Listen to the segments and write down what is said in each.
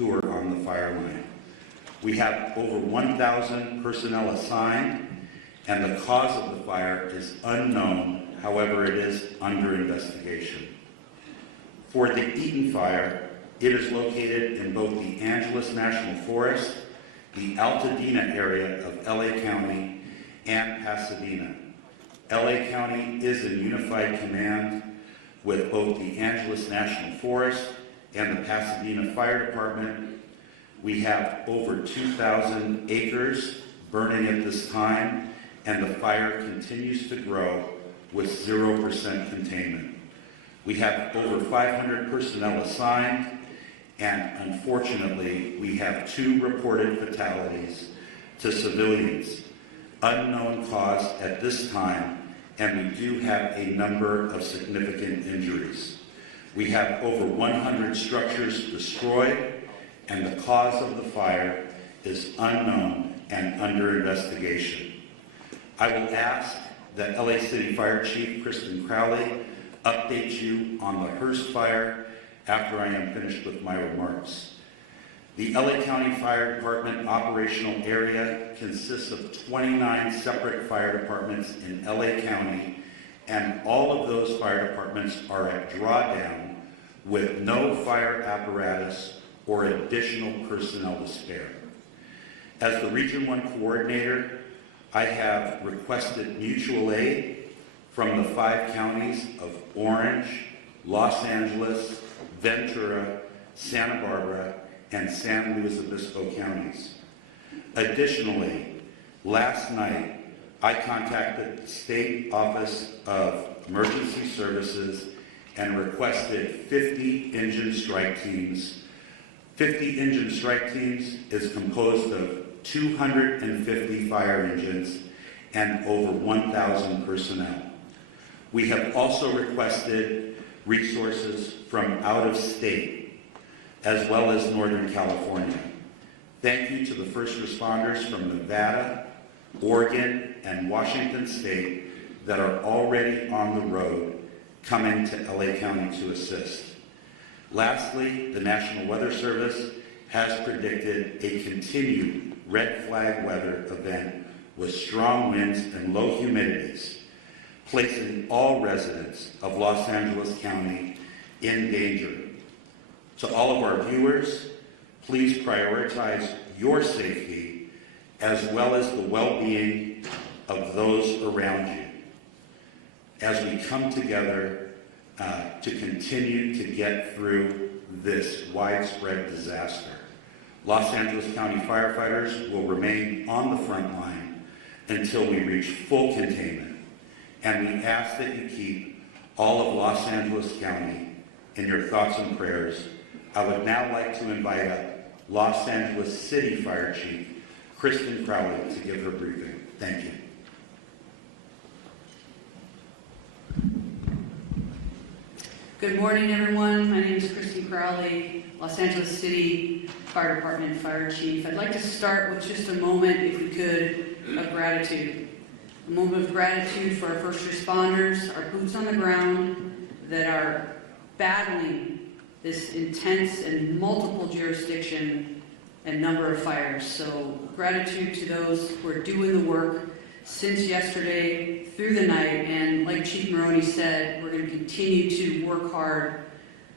who are on the fire line. We have over 1,000 personnel assigned, and the cause of the fire is unknown. However, it is under investigation. For the Eaton fire, it is located in both the Angeles National Forest, the Altadena area of LA County, and Pasadena. LA County is in unified command with both the Angeles National Forest and the Pasadena Fire Department. We have over 2,000 acres burning at this time, and the fire continues to grow with 0% containment. We have over 500 personnel assigned, and unfortunately, we have 2 reported fatalities to civilians. Unknown cause at this time, and we do have a number of significant injuries. We have over 100 structures destroyed, and the cause of the fire is unknown and under investigation. I will ask that LA City Fire Chief Kristen Crowley update you on the Hearst fire after I am finished with my remarks. The LA County Fire Department operational area consists of 29 separate fire departments in LA County, and all of those fire departments are at drawdown with no fire apparatus or additional personnel to spare. As the Region 1 coordinator, I have requested mutual aid from the 5 counties of Orange, Los Angeles, Ventura, Santa Barbara, and San Luis Obispo counties. Additionally, last night, I contacted the State Office of Emergency Services and requested 50 engine strike teams. 50 engine strike teams is composed of 250 fire engines and over 1,000 personnel. We have also requested resources from out of state, as well as Northern California. Thank you to the first responders from Nevada, Oregon, and Washington State that are already on the road coming to LA County to assist. Lastly, the National Weather Service has predicted a continued red flag weather event with strong winds and low humidities, placing all residents of Los Angeles County in danger. To all of our viewers, please prioritize your safety as well as the well-being of those around you as we come together to continue to get through this widespread disaster. Los Angeles County firefighters will remain on the front line until we reach full containment, and we ask that you keep all of Los Angeles County in your thoughts and prayers. I would now like to invite up Los Angeles City Fire Chief Kristen Crowley to give her briefing. Thank you. Good morning, everyone. My name is Kristen Crowley, Los Angeles City Fire Department Fire Chief. I'd like to start with just a moment, if we could, of gratitude. A moment of gratitude for our first responders, our boots on the ground that are battling this intense and multiple jurisdiction and number of fires. So gratitude to those who are doing the work since yesterday through the night, and like Chief Maroney said, we're going to continue to work hard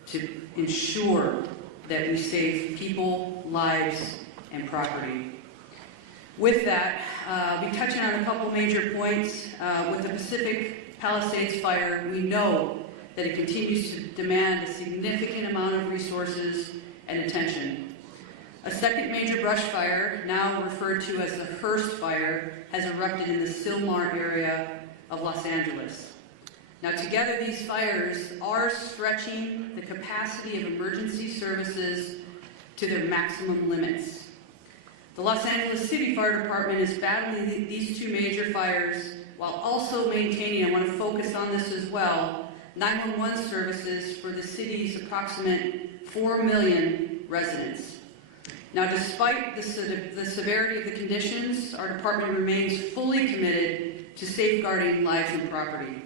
to ensure that we save people, lives, and property. With that, I'll be touching on a couple major points. With the Pacific Palisades fire, we know that it continues to demand a significant amount of resources and attention. A second major brush fire, now referred to as the Hearst fire, has erupted in the Sylmar area of Los Angeles. Now together these fires are stretching the capacity of emergency services to their maximum limits. The Los Angeles City Fire Department is battling these 2 major fires while also maintaining, I want to focus on this as well, 911 services for the city's approximate 4 million residents. Now, despite the severity of the conditions, our department remains fully committed to safeguarding lives and property.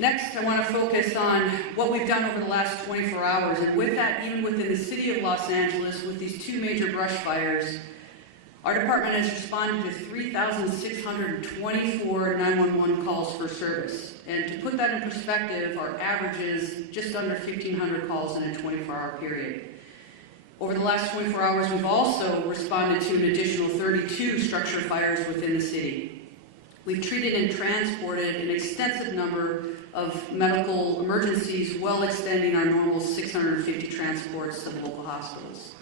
Next, I want to focus on what we've done over the last 24 hours. And with that, even within the city of Los Angeles, with these two major brush fires, our department has responded to 3,624 911 calls for service. And to put that in perspective, our average is just under 1,500 calls in a 24-hour period. Over the last 24 hours, we've also responded to an additional 32 structure fires within the city. We've treated and transported an extensive number of medical emergencies, well extending our normal 650 transports to local hospitals.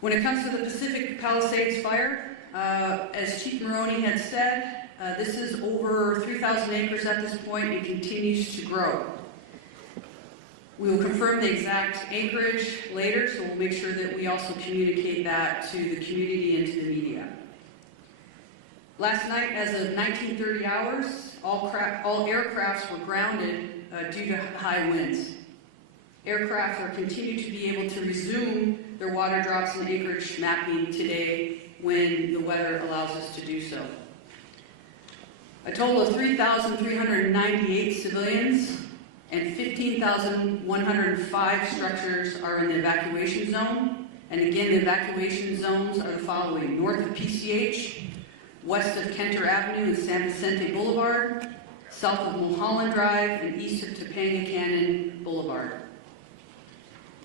When it comes to the Pacific Palisades fire, as Chief Maroney had said, this is over 3,000 acres at this point and continues to grow. We will confirm the exact acreage later, so we'll make sure that we also communicate that to the community and to the media. Last night, as of 19:30 hours, all aircrafts were grounded due to high winds. Aircraft are continuing to be able to resume their water drops and acreage mapping today when the weather allows us to do so. A total of 3,398 civilians and 15,105 structures are in the evacuation zone. And again, the evacuation zones are the following: north of PCH, west of Kenter Avenue and San Vicente Boulevard, south of Mulholland Drive, and east of Topanga Canyon Boulevard.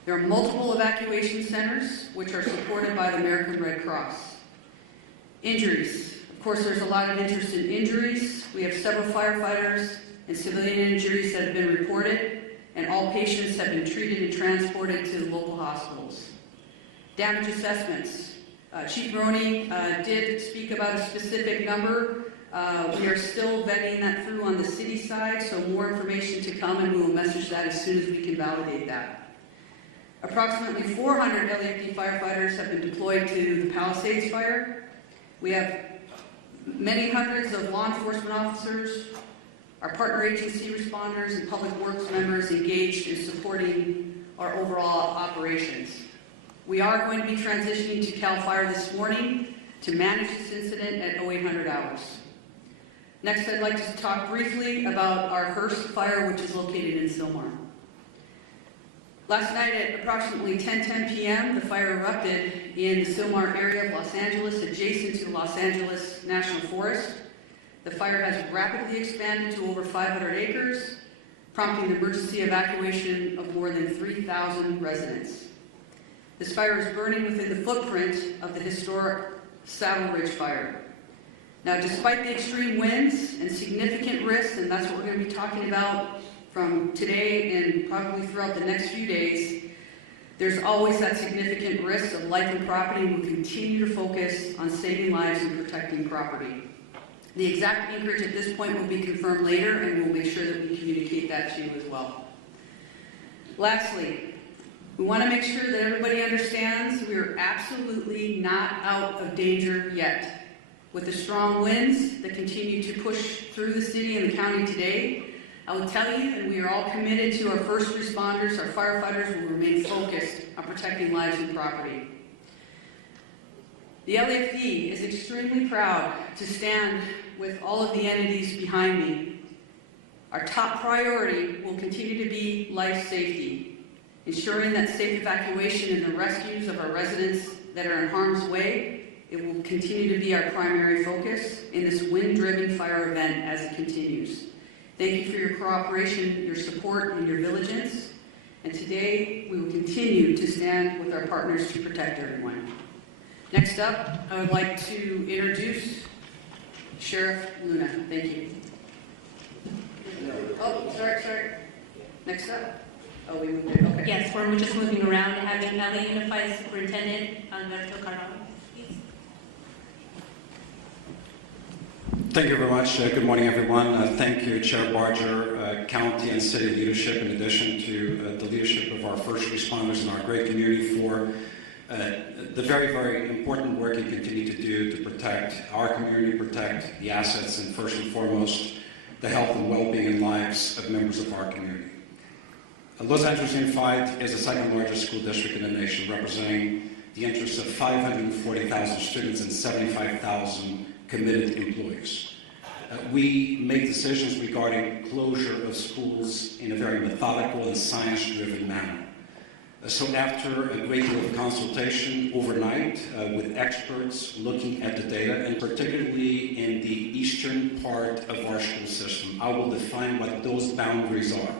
There are multiple evacuation centers which are supported by the American Red Cross. Injuries. Of course, there's a lot of interest in injuries. We have several firefighters and civilian injuries that have been reported, and all patients have been treated and transported to the local hospitals. Damage assessments. Chief Maroney did speak about a specific number. We are still vetting that through on the city side, so more information to come, and we will message that as soon as we can validate that. Approximately 400 LAPD firefighters have been deployed to the Palisades fire. We have many hundreds of law enforcement officers, our partner agency responders, and public works members engaged in supporting our overall operations. We are going to be transitioning to CAL FIRE this morning to manage this incident at 0800 hours. Next, I'd like to talk briefly about our Hearst fire, which is located in Sylmar. Last night at approximately 10:10 p.m., the fire erupted in the Sylmar area of Los Angeles, adjacent to the Los Angeles National Forest. The fire has rapidly expanded to over 500 acres, prompting the emergency evacuation of more than 3,000 residents. This fire is burning within the footprint of the historic Saddle Ridge fire. Now, despite the extreme winds and significant risks, and that's what we're going to be talking about from today and probably throughout the next few days, there's always that significant risk of life and property, and we'll continue to focus on saving lives and protecting property. The exact acreage at this point will be confirmed later, and we'll make sure that we communicate that to you as well. Lastly, we want to make sure that everybody understands we are absolutely not out of danger yet. With the strong winds that continue to push through the city and the county today, I will tell you, and we are all committed to our first responders, our firefighters will remain focused on protecting lives and property. The LAFD is extremely proud to stand with all of the entities behind me. Our top priority will continue to be life safety, ensuring that safe evacuation and the rescues of our residents that are in harm's way. It will continue to be our primary focus in this wind-driven fire event as it continues. Thank you for your cooperation, your support, and your diligence. And today, we will continue to stand with our partners to protect everyone. Next up, I would like to introduce Sheriff Luna. Thank you. Oh, sorry. Next up. Oh, we moved it. Okay. Yes, we're just moving around and having LA Unified Superintendent Alberto Carvalho. Thank you very much. Good morning, everyone. Thank you, Chair Barger, county and city leadership, in addition to the leadership of our first responders in our great community for the very, very important work you continue to do to protect our community, protect the assets, and first and foremost, the health and well-being and lives of members of our community. Los Angeles Unified is the second largest school district in the nation, representing the interests of 540,000 students and 75,000 committed employees. We make decisions regarding closure of schools in a very methodical and science-driven manner. So after a great deal of consultation overnight with experts looking at the data, and particularly in the eastern part of our school system, I will define what those boundaries are.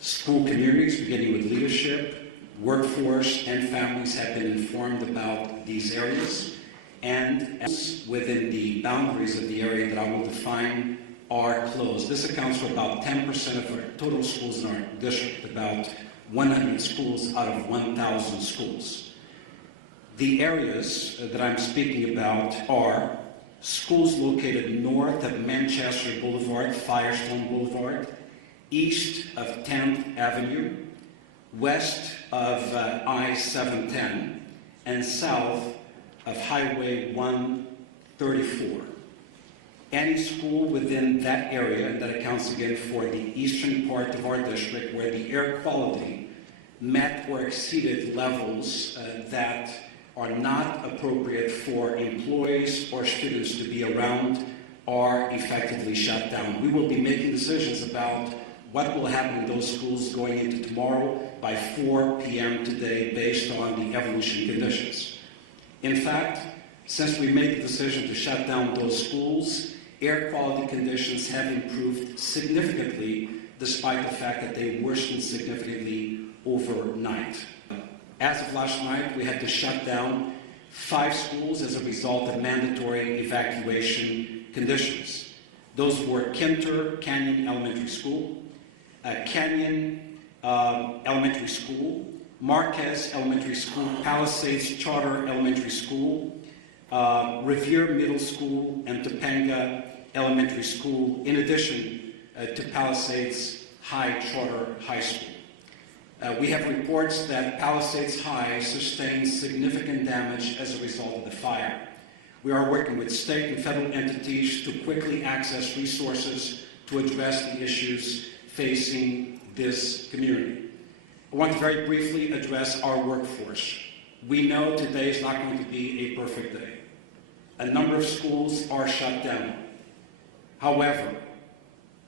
School communities, beginning with leadership, workforce, and families have been informed about these areas, and within the boundaries of the area that I will define are closed. This accounts for about 10% of our total schools in our district, about 100 schools out of 1,000 schools. The areas that I'm speaking about are schools located north of Manchester Boulevard, Firestone Boulevard, east of 10th Avenue, west of I-710, and south of Highway 134. Any school within that area, and that accounts again for the eastern part of our district, where the air quality met or exceeded levels that are not appropriate for employees or students to be around, are effectively shut down. We will be making decisions about what will happen in those schools going into tomorrow by 4 p.m. today based on the evolution conditions. In fact, since we made the decision to shut down those schools, air quality conditions have improved significantly despite the fact that they worsened significantly overnight. As of last night, we had to shut down 5 schools as a result of mandatory evacuation conditions. Those were Kinter Canyon Elementary School, Canyon Elementary School, Marquez Elementary School, Palisades Charter Elementary School, Revere Middle School, and Topanga Elementary School, in addition to Palisades High Charter High School. We have reports that Palisades High sustained significant damage as a result of the fire. We are working with state and federal entities to quickly access resources to address the issues facing this community. I want to very briefly address our workforce. We know today is not going to be a perfect day. A number of schools are shut down. However,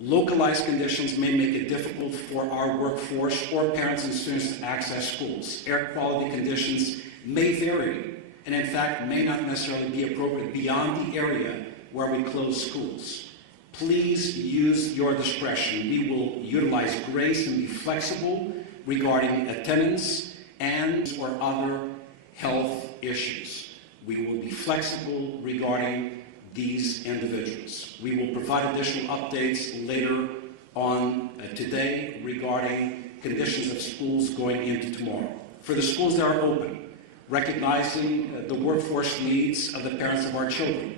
localized conditions may make it difficult for our workforce or parents and students to access schools. Air quality conditions may vary and in fact may not necessarily be appropriate beyond the area where we close schools. Please use your discretion. We will utilize grace and be flexible regarding attendance and or other health issues. We will be flexible regarding these individuals. We will provide additional updates later on today regarding conditions of schools going into tomorrow. For the schools that are open, recognizing the workforce needs of the parents of our children,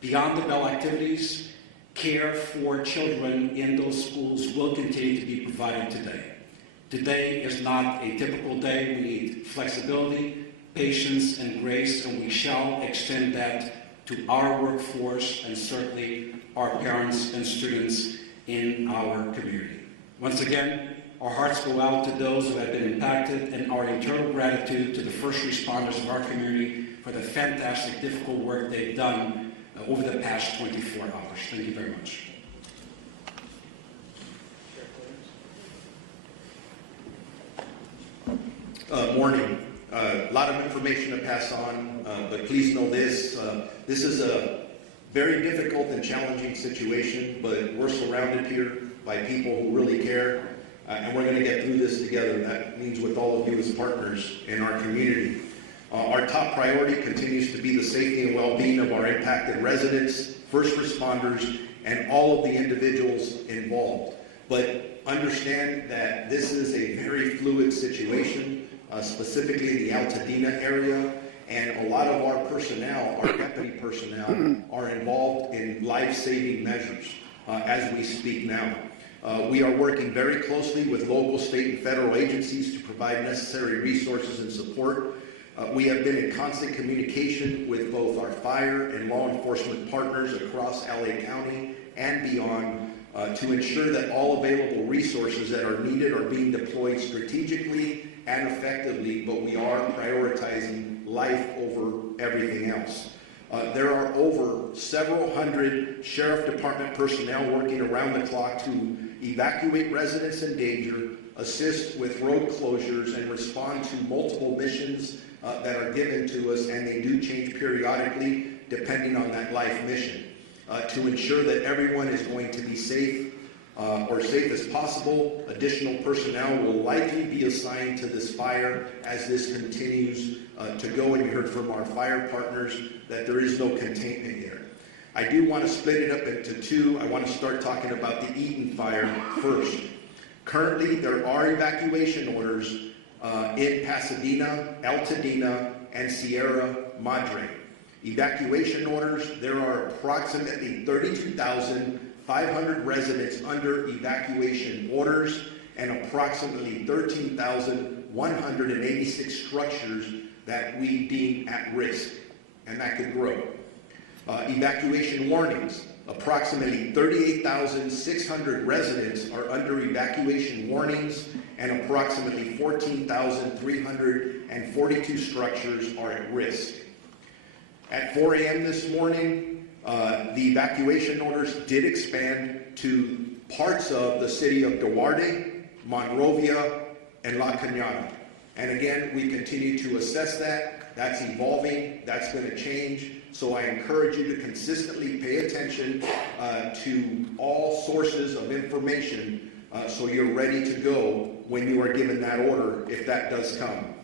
beyond the bell activities, care for children in those schools will continue to be provided today. Today is not a typical day. We need flexibility, patience, and grace, and we shall extend that to our workforce and certainly our parents and students in our community. Once again, our hearts go out to those who have been impacted, and our eternal gratitude to the first responders of our community for the fantastic, difficult work they've done over the past 24 hours. Thank you very much. Morning. A lot of information to pass on, but please know this. This is a very difficult and challenging situation, but we're surrounded here by people who really care, and we're going to get through this together. That means with all of you as partners in our community. Our top priority continues to be the safety and well-being of our impacted residents, first responders, and all of the individuals involved. But understand that this is a very fluid situation, specifically in the Altadena area, and a lot of our personnel, our deputy personnel, are involved in life-saving measures as we speak now. We are working very closely with local, state, and federal agencies to provide necessary resources and support. We have been in constant communication with both our fire and law enforcement partners across LA County and beyond to ensure that all available resources that are needed are being deployed strategically and effectively, but we are prioritizing life over everything else. There are over several hundred sheriff department personnel working around the clock to evacuate residents in danger, assist with road closures, and respond to multiple missions that are given to us, and they do change periodically depending on that life mission. To ensure that everyone is going to be safe or safe as possible, additional personnel will likely be assigned to this fire as this continues to go, and you heard from our fire partners that there is no containment here. I do want to split it up into two. I want to start talking about the Eaton fire first. Currently, there are evacuation orders in Pasadena, Altadena, and Sierra Madre. Evacuation orders, there are approximately 32,500 residents under evacuation orders and approximately 13,186 structures that we deem at risk, and that could grow. Evacuation warnings, approximately 38,600 residents are under evacuation warnings and approximately 14,342 structures are at risk. At 4 a.m. this morning, the evacuation orders did expand to parts of the city of Duarte, Monrovia, and La Cañada. And again, we continue to assess that. That's evolving. That's going to change. So I encourage you to consistently pay attention to all sources of information so you're ready to go when you are given that order, if that does come.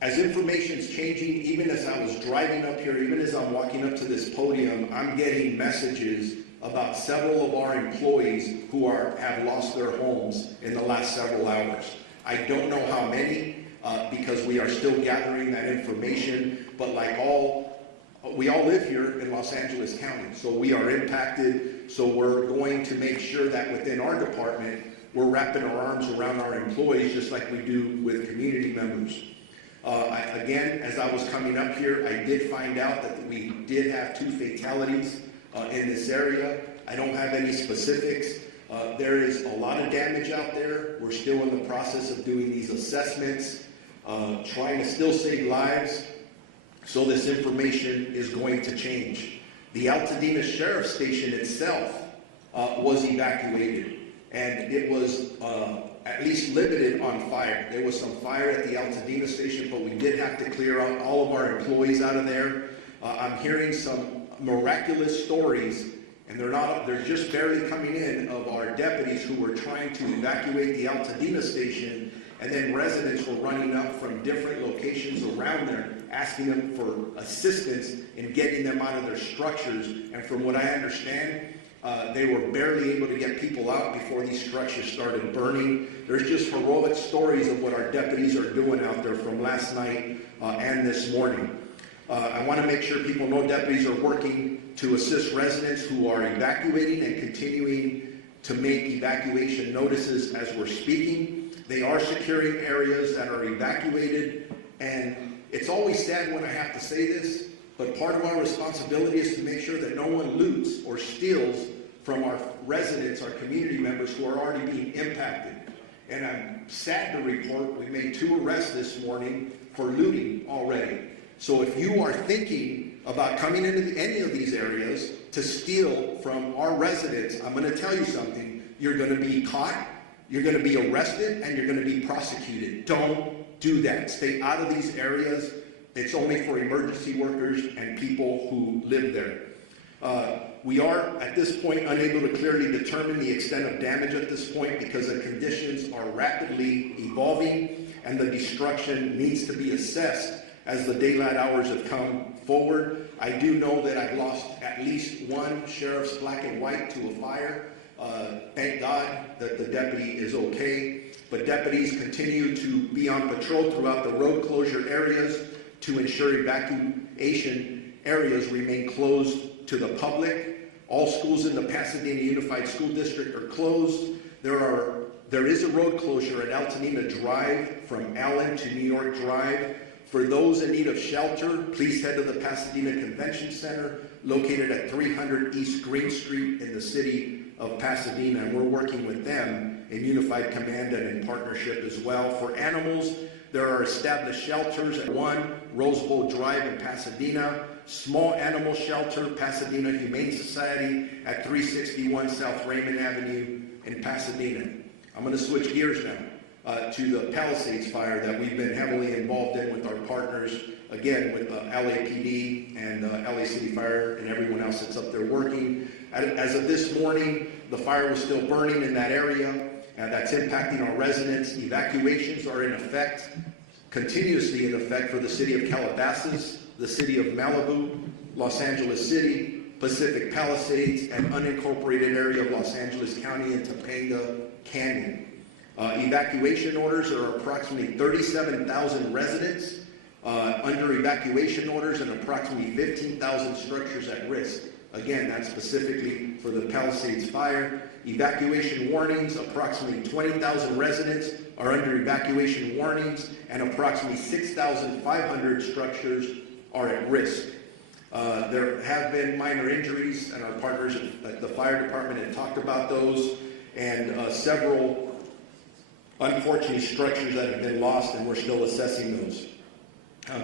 As information is changing, even as I was driving up here, even as I'm walking up to this podium, I'm getting messages about several of our employees who have lost their homes in the last several hours. I don't know how many, because we are still gathering that information, but we all live here in Los Angeles County, so we are impacted, so we're going to make sure that within our department, we're wrapping our arms around our employees just like we do with community members. Again, as I was coming up here, I did find out that we did have 2 fatalities in this area. I don't have any specifics. There is a lot of damage out there. We're still in the process of doing these assessments, trying to still save lives. So this information is going to change. The Altadena Sheriff Station itself was evacuated, and it was at least limited on fire. There was some fire at the Altadena station, but we did have to clear out all of our employees out of there. I'm hearing some miraculous stories, and they're just barely coming in, of our deputies who were trying to evacuate the Altadena station, and then residents were running up from different locations around there, asking them for assistance in getting them out of their structures. And from what I understand, they were barely able to get people out before these structures started burning. There's just heroic stories of what our deputies are doing out there from last night and this morning. I want to make sure people know deputies are working to assist residents who are evacuating and continuing to make evacuation notices as we're speaking. They are securing areas that are evacuated, and it's always sad when I have to say this, but part of our responsibility is to make sure that no one loots or steals from our residents, our community members who are already being impacted. And I'm sad to report we made 2 arrests this morning for looting already. So if you are thinking about coming into any of these areas to steal from our residents, I'm going to tell you something. You're going to be caught, you're going to be arrested, and you're going to be prosecuted. Don't do that. Stay out of these areas. It's only for emergency workers and people who live there. We are, at this point, unable to clearly determine the extent of damage at this point because the conditions are rapidly evolving and the destruction needs to be assessed as the daylight hours have come forward. I do know that I've lost at least 1 sheriff's black and white to a fire. Thank God that the deputy is okay. But deputies continue to be on patrol throughout the road closure areas to ensure evacuation areas remain closed to the public. All schools in the Pasadena Unified School District are closed. There is a road closure at Altadena Drive from Allen to New York Drive. For those in need of shelter, please head to the Pasadena Convention Center, located at 300 East Green Street in the city of Pasadena. And we're working with them in unified command and in partnership as well. For animals, there are established shelters at 1 Rose Bowl Drive in Pasadena, Small Animal Shelter, Pasadena Humane Society at 361 South Raymond Avenue in Pasadena. I'm going to switch gears now to the Palisades fire that we've been heavily involved in with our partners, again, with LAPD and LA City Fire and everyone else that's up there working. As of this morning, the fire was still burning in that area, and that's impacting our residents. Evacuations are in effect, continuously in effect for the city of Calabasas, the city of Malibu, Los Angeles City, Pacific Palisades, and unincorporated area of Los Angeles County and Topanga Canyon. Evacuation orders are approximately 37,000 residents under evacuation orders and approximately 15,000 structures at risk. Again, that's specifically for the Palisades fire. Evacuation warnings, approximately 20,000 residents are under evacuation warnings, and approximately 6,500 structures are at risk. There have been minor injuries, and our partners at the fire department have talked about those, and several unfortunate structures that have been lost, and we're still assessing those.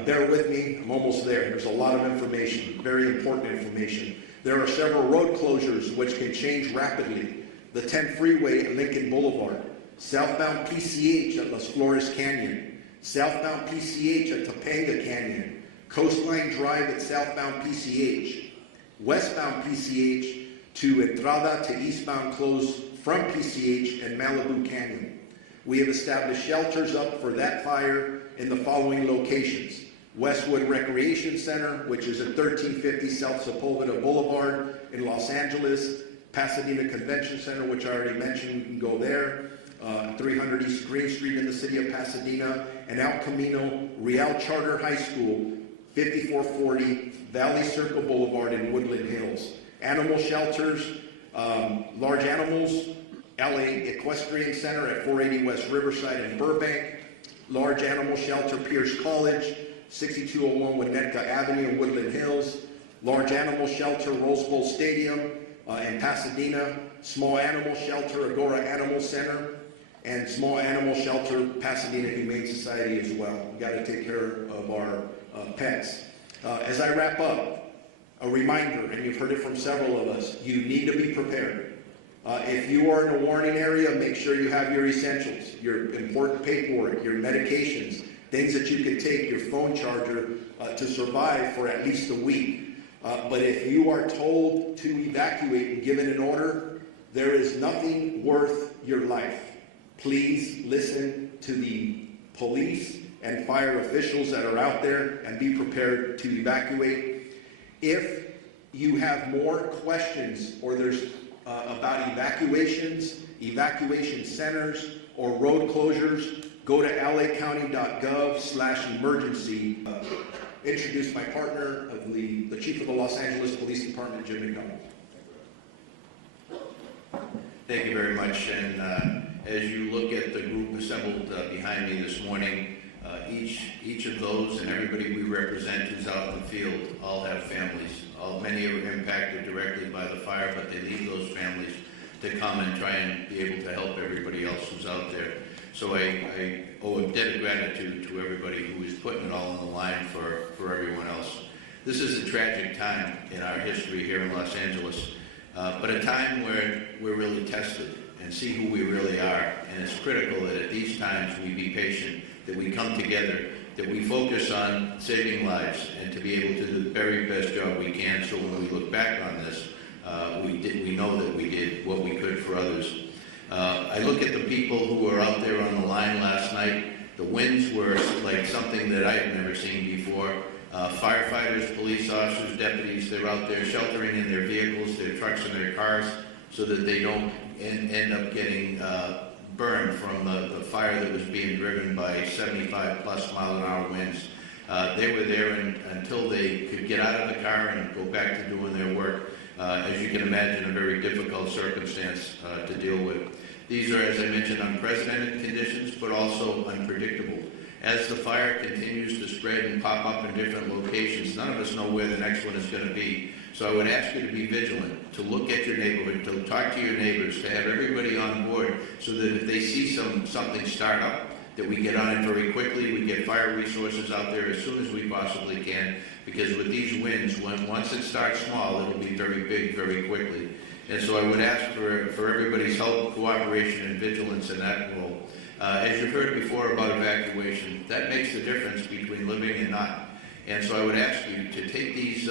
Bear with me, I'm almost there. There's a lot of information, very important information. There are several road closures which can change rapidly. The 10 freeway at Lincoln Boulevard, southbound PCH at Las Flores Canyon, southbound PCH at Topanga Canyon, Coastline Drive at southbound PCH, westbound PCH to Entrada to eastbound closed from PCH and Malibu Canyon. We have established shelters up for that fire in the following locations: Westwood Recreation Center, which is at 1350 South Sepulveda Boulevard in Los Angeles, Pasadena Convention Center, which I already mentioned, we can go there, 300 East Green Street in the city of Pasadena, and El Camino Real Charter High School, 5440 Valley Circle Boulevard in Woodland Hills. Animal shelters, large animals, LA Equestrian Center at 480 West Riverside in Burbank, large animal shelter, Pierce College, 6201 Winnetka Avenue in Woodland Hills, large animal shelter, Rose Bowl Stadium in Pasadena, small animal shelter, Agora Animal Center, and small animal shelter, Pasadena Humane Society as well. We've got to take care of our pets. As I wrap up, a reminder, and you've heard it from several of us, you need to be prepared. If you are in a warning area, make sure you have your essentials, your important paperwork, your medications, things that you can take, your phone charger, to survive for at least a week. But if you are told to evacuate and given an order, there is nothing worth your life. Please listen to the police and fire officials that are out there and be prepared to evacuate. If you have more questions or there's about evacuations, evacuation centers, or road closures, go to lacounty.gov/emergency. Introduce my partner, of the Chief of the Los Angeles Police Department, Jim McDonald. Thank you very much. And as you look at the group assembled behind me this morning, each of those and everybody we represent who's out in the field all have families. Many are impacted directly by the fire, but they leave those families to come and try and be able to help everybody else who's out there. So I owe a debt of gratitude to everybody who is putting it all on the line for everyone else. This is a tragic time in our history here in Los Angeles, but a time where we're really tested and see who we really are. And it's critical that at these times we be patient, that we come together, that we focus on saving lives and to be able to do the very best job we can, so when we look back on this, we know that we did what we could for others. I look at the people who were out there on the line last night. The winds were like something that I had never seen before. Firefighters, police officers, deputies, they're out there sheltering in their vehicles, their trucks and their cars, so that they don't end up getting burned from the fire that was being driven by 75+ mile-an-hour winds. They were there until they could get out of the car and go back to doing their work. As you can imagine, a very difficult circumstance to deal with. These are, as I mentioned, unprecedented conditions, but also unpredictable. as the fire continues to spread and pop up in different locations, none of us know where the next one is going to be. So I would ask you to be vigilant, to look at your neighborhood, to talk to your neighbors, to have everybody on board, so that if they see something start up, that we get on it very quickly. We get fire resources out there as soon as we possibly can, because with these winds, once it starts small, it'll be very big very quickly. And so I would ask for everybody's help, cooperation, and vigilance in that role. As you've heard before about evacuation, that makes the difference between living and not. And so I would ask you to take these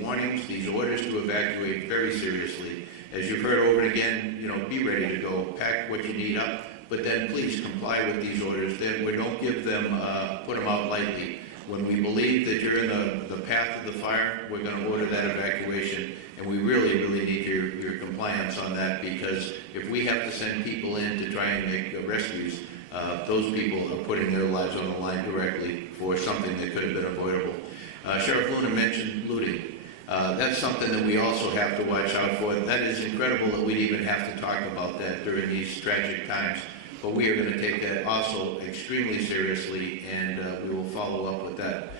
warnings, these orders to evacuate very seriously. As you've heard over and again, be ready to go, pack what you need up, but then please comply with these orders. Then we don't give them, put them out lightly. When we believe that you're in the path of the fire, we're going to order that evacuation, and we really, really need your compliance on that, because if we have to send people in to try and make rescues, those people are putting their lives on the line directly for something that could have been avoidable. Sheriff Luna mentioned looting. That's something that we also have to watch out for. That is incredible that we even have to talk about that during these tragic times. But we are going to take that also extremely seriously, and we will follow up with that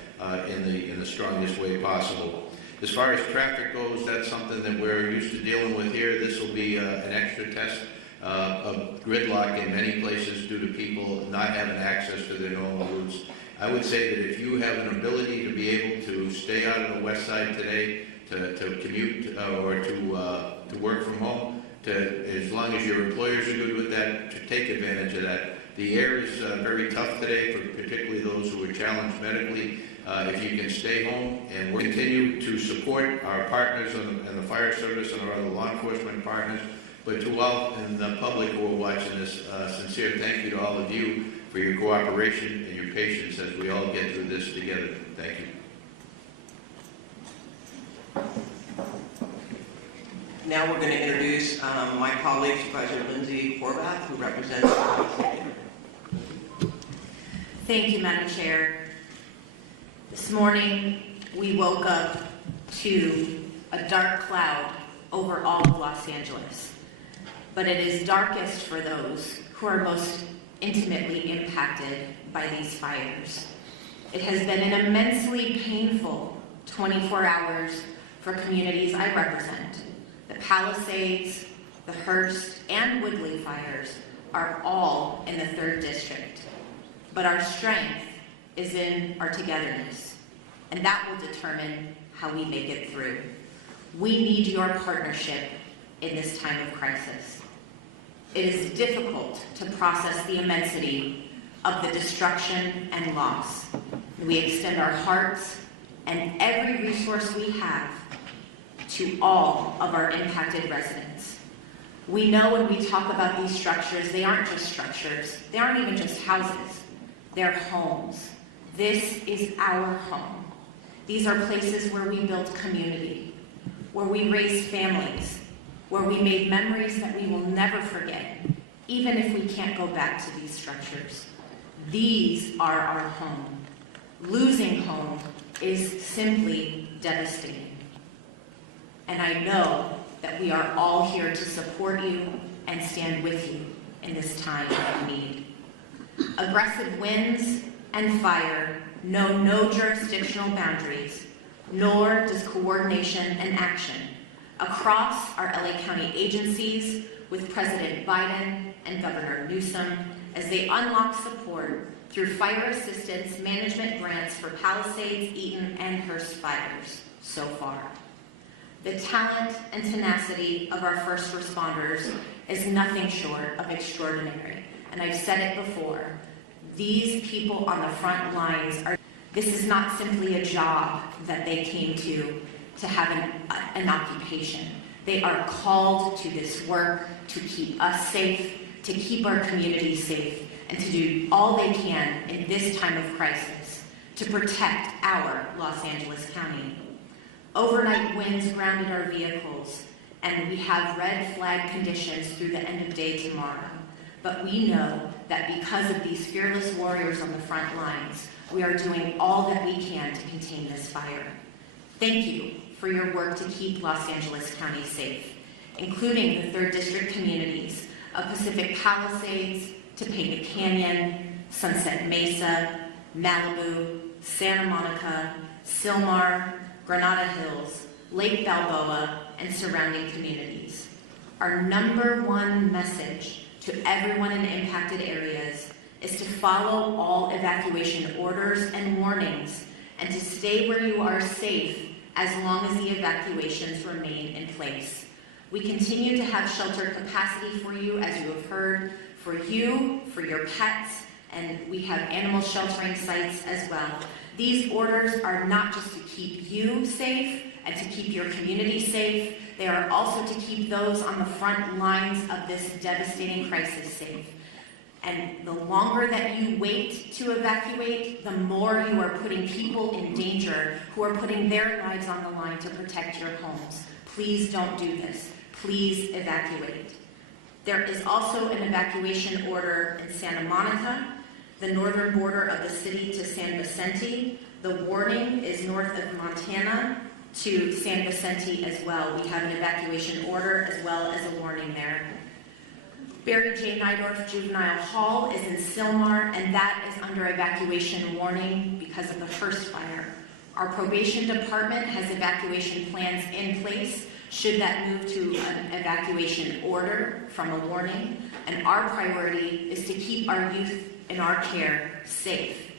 in the strongest way possible. As far as traffic goes, that's something that we're used to dealing with here. This will be an extra test of gridlock in many places due to people not having access to their normal routes. I would say that if you have an ability to be able to stay out of the west side today, to commute or to work from home, as long as your employers are good with that, to take advantage of that. The air is very tough today, for particularly those who are challenged medically. If you can stay home, and we'll continue to support our partners in the fire service and our other law enforcement partners. But to all in the public who are watching this, sincere thank you to all of you for your cooperation and your patience as we all get through this together. Thank you. Now we're going to introduce my colleague, Supervisor Lindsay Horvath, who represents the House. Thank you, Madam Chair. This morning, we woke up to a dark cloud over all of Los Angeles. But it is darkest for those who are most intimately impacted by these fires. It has been an immensely painful 24 hours for communities I represent. The Palisades, the Hearst, and Woodley fires are all in the 3rd District. But our strength is in our togetherness, and that will determine how we make it through. We need your partnership in this time of crisis. It is difficult to process the immensity of the destruction and loss. We extend our hearts and every resource we have to all of our impacted residents. We know when we talk about these structures, they aren't just structures. They aren't even just houses. They're homes. This is our home. These are places where we built community, where we raised families, where we made memories that we will never forget, even if we can't go back to these structures. These are our home. Losing home is simply devastating. And I know that we are all here to support you and stand with you in this time of need. Aggressive winds and fire know no jurisdictional boundaries, nor does coordination and action across our LA County agencies with President Biden and Governor Newsom as they unlock support through fire assistance management grants for Palisades, Eaton, and Hearst fires so far. The talent and tenacity of our first responders is nothing short of extraordinary. And I've said it before, these people on the front lines this is not simply a job that they came to have an occupation. They are called to this work to keep us safe, to keep our community safe, and to do all they can in this time of crisis to protect our Los Angeles County. Overnight winds grounded our vehicles, and we have red flag conditions through the end of day tomorrow. But we know that because of these fearless warriors on the front lines, we are doing all that we can to contain this fire. Thank you for your work to keep Los Angeles County safe, including the 3rd District communities of Pacific Palisades, Topeka Canyon, Sunset Mesa, Malibu, Santa Monica, Sylmar, Granada Hills, Lake Balboa, and surrounding communities. Our number one message to everyone in impacted areas is to follow all evacuation orders and warnings and to stay where you are safe as long as the evacuations remain in place. We continue to have shelter capacity for you, as you have heard, for you, for your pets, and we have animal sheltering sites as well. These orders are not just to keep you safe and to keep your community safe, they are also to keep those on the front lines of this devastating crisis safe. And the longer that you wait to evacuate, the more you are putting people in danger who are putting their lives on the line to protect your homes. Please don't do this. Please evacuate. There is also an evacuation order in Santa Monica, the northern border of the city to San Vicente. The warning is north of Montana to San Vicente as well. We have an evacuation order as well as a warning there. Barry J. Nydorf Juvenile Hall is in Sylmar, and that is under evacuation warning because of the first fire. Our probation department has evacuation plans in place should that move to an evacuation order from a warning, and our priority is to keep our youth in our care safe.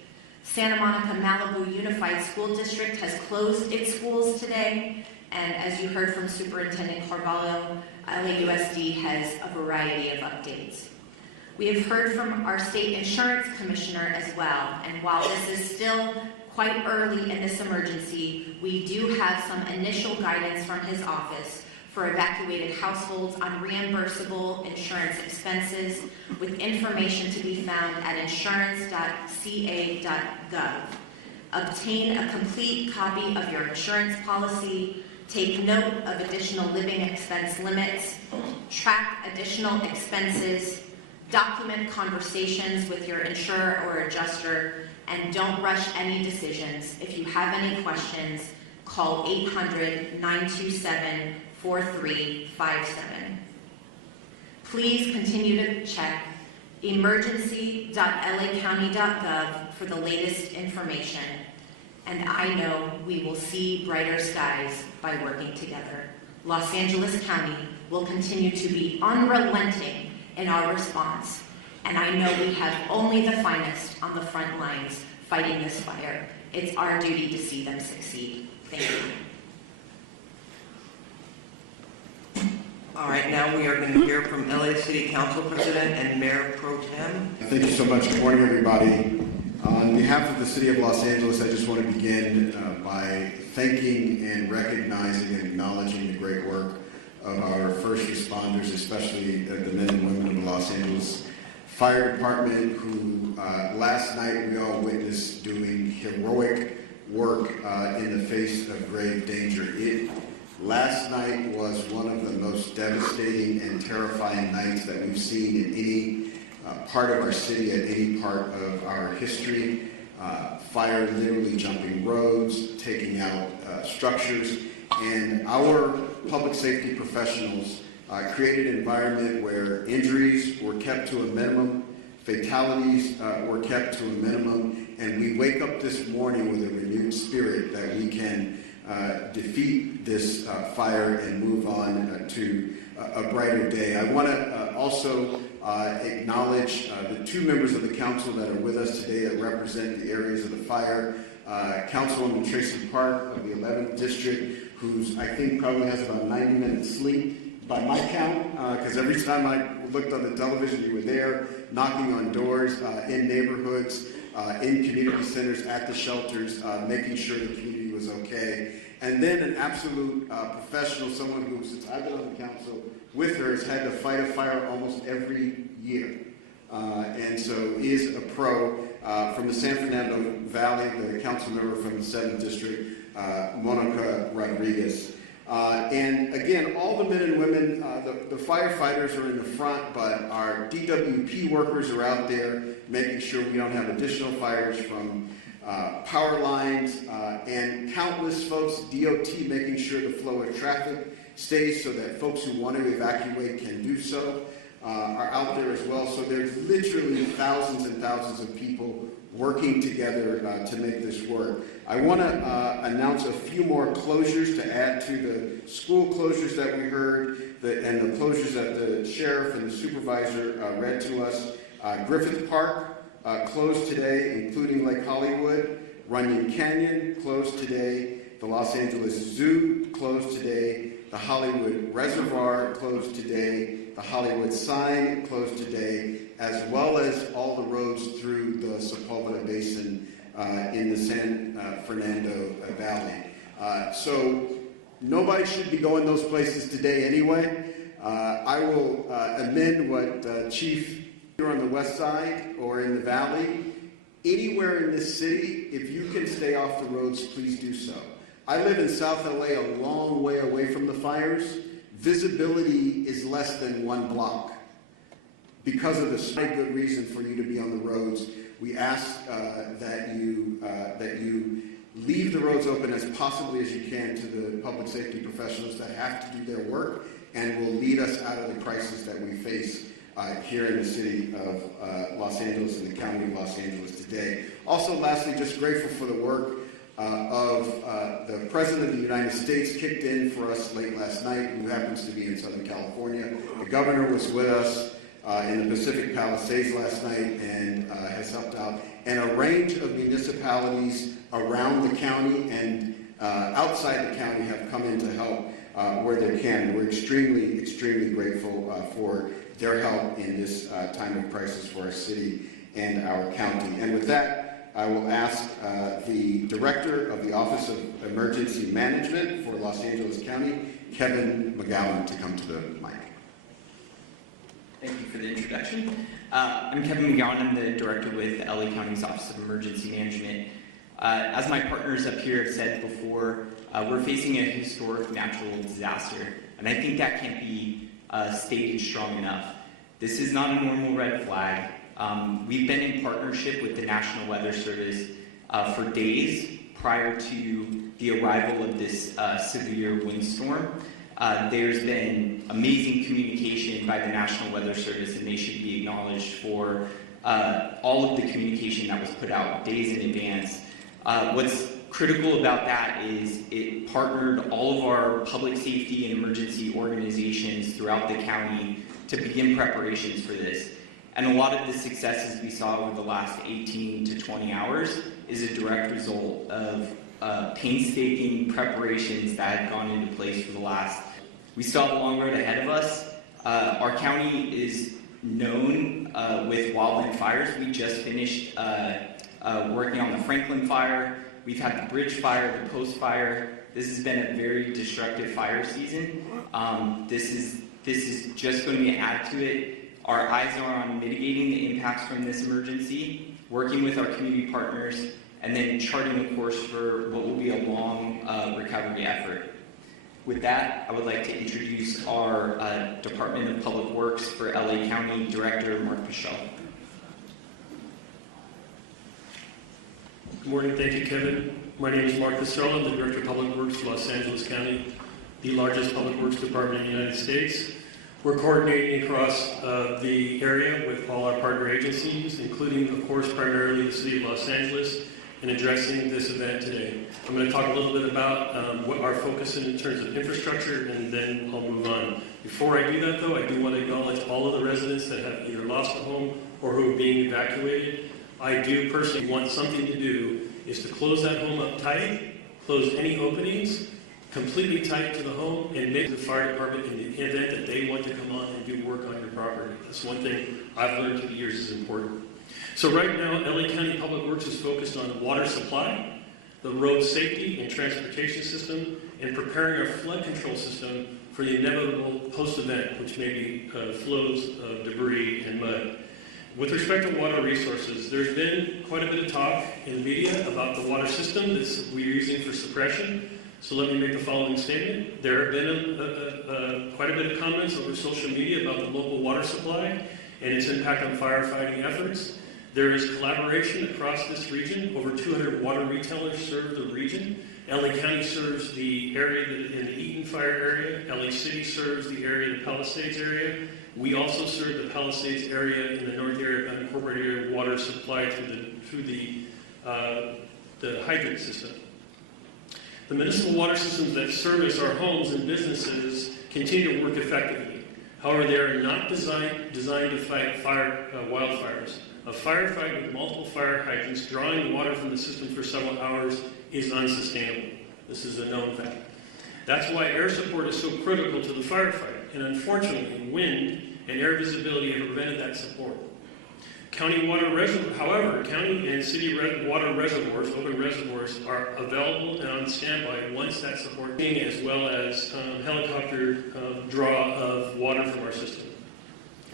Santa Monica Malibu Unified School District has closed its schools today, and as you heard from Superintendent Carvalho, LAUSD has a variety of updates. We have heard from our state insurance commissioner as well, and while this is still quite early in this emergency, we do have some initial guidance from his office for evacuated households on reimbursable insurance expenses, with information to be found at insurance.ca.gov. Obtain a complete copy of your insurance policy, take note of additional living expense limits, track additional expenses, document conversations with your insurer or adjuster, and don't rush any decisions. If you have any questions, call 800-927-4357. Please continue to check emergency.lacounty.gov for the latest information. And I know we will see brighter skies by working together. Los Angeles County will continue to be unrelenting in our response. And I know we have only the finest on the front lines fighting this fire. It's our duty to see them succeed. Thank you. All right, now we are going to hear from LA City Council President and Mayor Pro Tem. Thank you so much. Good morning, everybody. On behalf of the City of Los Angeles, I just want to begin by thanking and recognizing and acknowledging the great work of our first responders, especially the men and women of the Los Angeles Fire Department, who last night we all witnessed doing heroic work in the face of grave danger. Last night was one of the most devastating and terrifying nights that we've seen in any part of our city, at any part of our history. Fire literally jumping roads, taking out structures, and our public safety professionals created an environment where injuries were kept to a minimum, fatalities were kept to a minimum, and we wake up this morning with a renewed spirit that we can defeat this fire and move on to a brighter day. I want to also acknowledge the two members of the council that are with us today that represent the areas of the fire. Councilwoman Tracy Park of the 11th District, who's I think probably has about 90 minutes sleep by my count, because every time I looked on the television, you were there knocking on doors in neighborhoods, in community centers, at the shelters, making sure the community was okay. And then an absolute professional, someone who, since I've been on the council with her, has had to fight a fire almost every year. And so is a pro from the San Fernando Valley, the council member from the 7th District, Monica Rodriguez. And again, all the men and women, the firefighters are in the front, but our DWP workers are out there making sure we don't have additional fires from power lines, and countless folks, DOT making sure the flow of traffic stays so that folks who want to evacuate can do so. are out there as well. So there's literally thousands and thousands of people working together to make this work. I want to announce a few more closures to add to the school closures that we heard and the closures that the sheriff and the supervisor read to us. Griffith Park closed today, including Lake Hollywood. Runyon Canyon closed today. The Los Angeles Zoo closed today. The Hollywood Reservoir closed today. The Hollywood Sign closed today, as well as all the roads through the Sepulveda Basin in the San Fernando Valley. So nobody should be going those places today anyway. I will amend what Chief here on the west side or in the valley. Anywhere in this city, if you can stay off the roads, please do so. I live in South LA, a long way away from the fires. Visibility is less than 1 block. Because of this, a good reason for you to be on the roads. We ask that you leave the roads open as possibly as you can to the public safety professionals that have to do their work and will lead us out of the crisis that we face here in the city of Los Angeles and the county of Los Angeles today. Also, lastly, just grateful for the work of the President of the United States kicked in for us late last night, who happens to be in Southern California. The governor was with us in the Pacific Palisades last night and has helped out. And a range of municipalities around the county and outside the county have come in to help where they can. We're extremely, extremely grateful for their help in this time of crisis for our city and our county. And with that, I will ask the Director of the Office of Emergency Management for Los Angeles County, Kevin McGowan, to come to the mic. Thank you for the introduction. I'm Kevin McGowan. I'm the Director with LA County's Office of Emergency Management. As my partners up here have said before, we're facing a historic natural disaster, and I think that can't be stated strong enough. This is not a normal red flag. We've been in partnership with the National Weather Service for days prior to the arrival of this severe windstorm. There's been amazing communication by the National Weather Service, and they should be acknowledged for all of the communication that was put out days in advance. What's critical about that is it partnered all of our public safety and emergency organizations throughout the county to begin preparations for this. And a lot of the successes we saw over the last 18 to 20 hours is a direct result of painstaking preparations that had gone into place for the last. We still have a long road ahead of us. Our county is known with wildfires. We just finished working on the Franklin fire. We've had the Bridge fire, the Post fire. This has been a very destructive fire season. This is just going to be an add to it. Our eyes are on mitigating the impacts from this emergency, working with our community partners, and then charting a course for what will be a long recovery effort. With that, I would like to introduce our Department of Public Works for LA County Director, Mark Pichel. Good morning, thank you, Kevin. My name is Mark Pichel. I'm the Director of Public Works for Los Angeles County, the largest public works department in the United States. We're coordinating across the area with all our partner agencies, including, of course, primarily the City of Los Angeles, in addressing this event today. I'm going to talk a little bit about what our focus is in terms of infrastructure, and then I'll move on. Before I do that, though, I do want to acknowledge all of the residents that have either lost a home or who are being evacuated. I do personally want something to do is to close that home up tight, close any openings, completely tight to the home, and make the fire department in the event that they want to come on and do work on your property. That's one thing I've learned through the years is important. So right now, LA County Public Works is focused on water supply, the road safety and transportation system, and preparing our flood control system for the inevitable post-event, which may be flows of debris and mud. With respect to water resources, there's been quite a bit of talk in the media about the water system that we're using for suppression. So let me make the following statement. There have been quite a bit of comments over social media about the local water supply and its impact on firefighting efforts. There is collaboration across this region. Over 200 water retailers serve the region. LA County serves the area in the Eaton Fire area. LA City serves the area, the Palisades area. We also serve the Palisades area in the north area, unincorporated area, water supply through the hydrant system. The municipal water systems that service our homes and businesses continue to work effectively. However, they are not designed to fight wildfires. A firefight with multiple fire hydrants drawing water from the system for several hours is unsustainable. This is a known fact. That's why air support is so critical to the firefight, and unfortunately, wind and air visibility have prevented that support. County and city water reservoirs, open reservoirs, are available and on standby once that support, as well as helicopter draw of water from our system.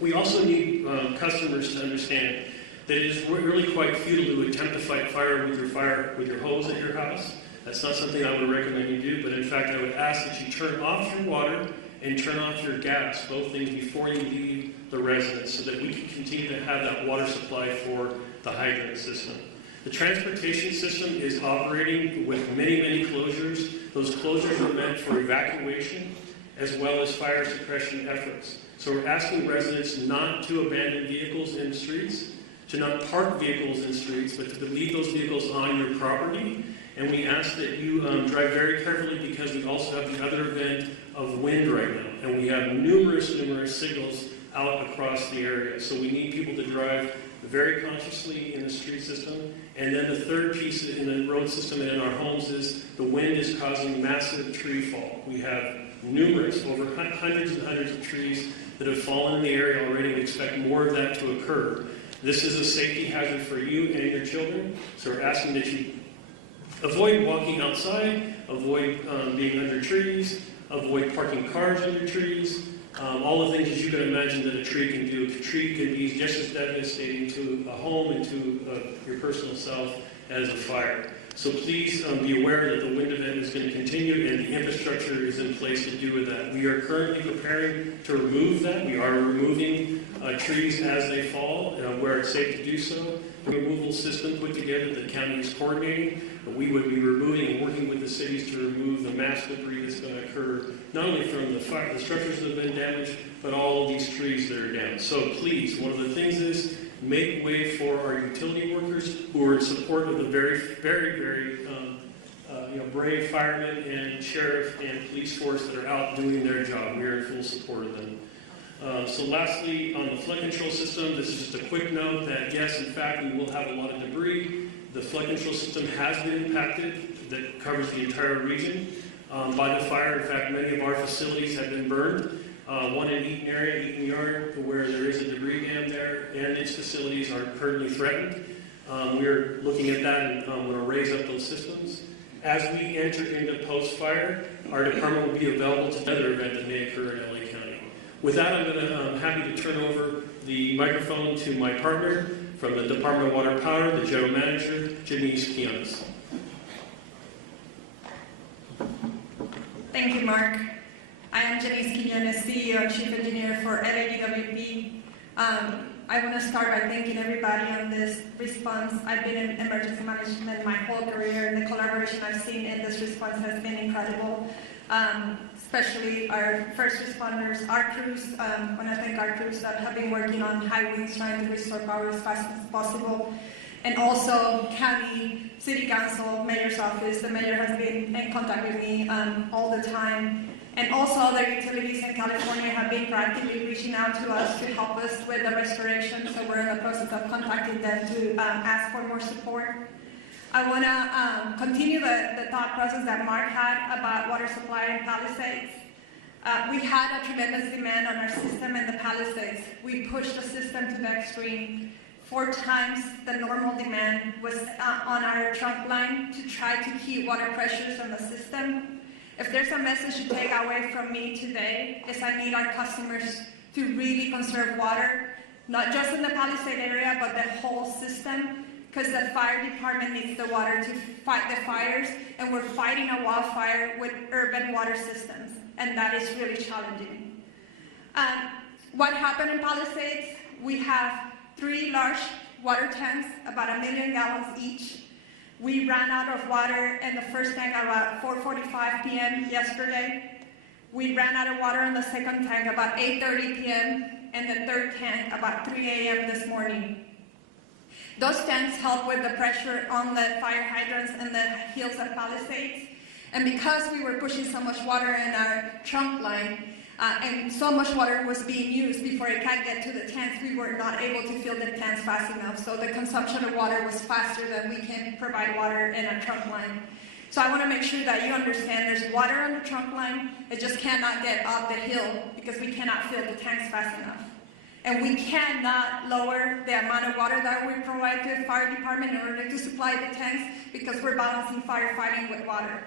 We also need customers to understand that it is really quite futile to attempt to fight fire with your hose at your house. That's not something I would recommend you do, but in fact I would ask that you turn off your water and turn off your gas, both things before you leave the residence, so that we can continue to have that water supply for the hydrant system. The transportation system is operating with many, many closures. Those closures are meant for evacuation as well as fire suppression efforts. So we're asking residents not to abandon vehicles in streets, to not park vehicles in streets, but to leave those vehicles on your property. And we ask that you drive very carefully, because we also have the other event of wind right now. And we have numerous signals out across the area. So we need people to drive very consciously in the street system. And then the third piece in the road system and in our homes is the wind is causing massive tree fall. We have numerous, over hundreds and hundreds of trees that have fallen in the area already, and expect more of that to occur. This is a safety hazard for you and your children. So we're asking that you avoid walking outside, avoid being under trees, avoid parking cars under trees, all the things that you can imagine that a tree can do. A tree can be just as devastating to a home and to your personal self as a fire. So please be aware that the wind event is going to continue, and the infrastructure is in place to do with that. We are currently preparing to remove that. We are removing trees as they fall, where it's safe to do so. A removal system put together that the county is coordinating, but we would be removing and working with the cities to remove the mass debris that's going to occur, not only from the structures that have been damaged, but all of these trees that are down. So please, one of the things is make way for our utility workers who are in support of the very, very, very brave firemen and sheriff and police force that are out doing their job. We are in full support of them. So lastly, on the flood control system, this is just a quick note that yes, in fact, we will have a lot of debris. The flood control system has been impacted, that covers the entire region, by the fire. In fact, many of our facilities have been burned. One in Eaton area, Eaton Yard, where there is a debris dam there, and its facilities are currently threatened. We're looking at that and going to raise up those systems. As we enter into post-fire, our department will be available to another event that may occur in LA County. With that, I'm happy to turn over the microphone to my partner from the Department of Water and Power, the General Manager, Janice Quiñones. Thank you, Mark. I am Janice Quiñones, CEO and Chief Engineer for LADWP. I want to start by thanking everybody on this response. I've been in emergency management my whole career, and the collaboration I've seen in this response has been incredible. Especially our first responders, our crews. I want to thank our crews that have been working on high winds, trying to restore power as fast as possible. And also county, city council, mayor's office. The mayor has been in contact with me all the time. And also other utilities in California have been proactively reaching out to us to help us with the restoration. So we're in the process of contacting them to ask for more support. I want to continue the thought process that Mark had about water supply in Palisades. We had a tremendous demand on our system in the Palisades. We pushed the system to the extreme. 4 times the normal demand was on our trunk line to try to keep water pressures on the system. If there's a message to take away from me today, is I need our customers to really conserve water, not just in the Palisade area, but the whole system, because the fire department needs the water to fight the fires, and we're fighting a wildfire with urban water systems, and that is really challenging. What happened in Palisades? We have 3 large water tanks, about 1 million gallons each. We ran out of water in the first tank about 4:45 p.m. yesterday. We ran out of water in the second tank about 8:30 p.m. and the third tank about 3 a.m. this morning. Those tanks help with the pressure on the fire hydrants and the hills and palisades. And because we were pushing so much water in our trunk line, and so much water was being used before it can get to the tanks, we were not able to fill the tanks fast enough. So the consumption of water was faster than we can provide water in our trunk line. So I want to make sure that you understand there's water on the trunk line. It just cannot get up the hill because we cannot fill the tanks fast enough. And we cannot lower the amount of water that we provide to the fire department in order to supply the tanks because we're balancing firefighting with water.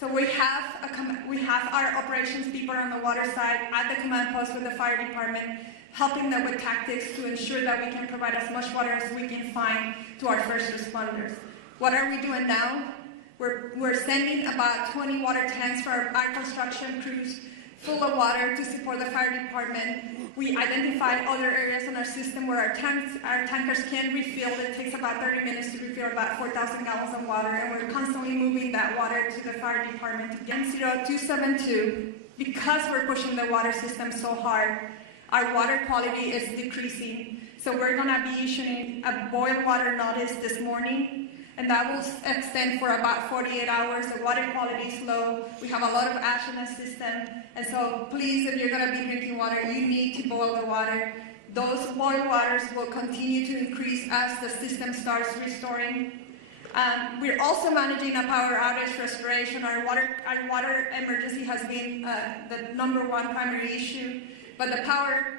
So we have our operations people on the water side at the command post with the fire department, helping them with tactics to ensure that we can provide as much water as we can find to our first responders. What are we doing now? We're sending about 20 water tanks for our construction crews full of water to support the fire department. We identify other areas in our system where our tankers can refill. It takes about 30 minutes to refill about 4,000 gallons of water, and we're constantly moving that water to the fire department. To get 0272, because we're pushing the water system so hard, our water quality is decreasing. So we're going to be issuing a boil water notice this morning, and that will extend for about 48 hours. The water quality is low. We have a lot of ash in the system. And so please, if you're going to be drinking water, you need to boil the water. Those boiled waters will continue to increase as the system starts restoring. We're also managing a power outage restoration. Our water emergency has been the #1 primary issue. But the power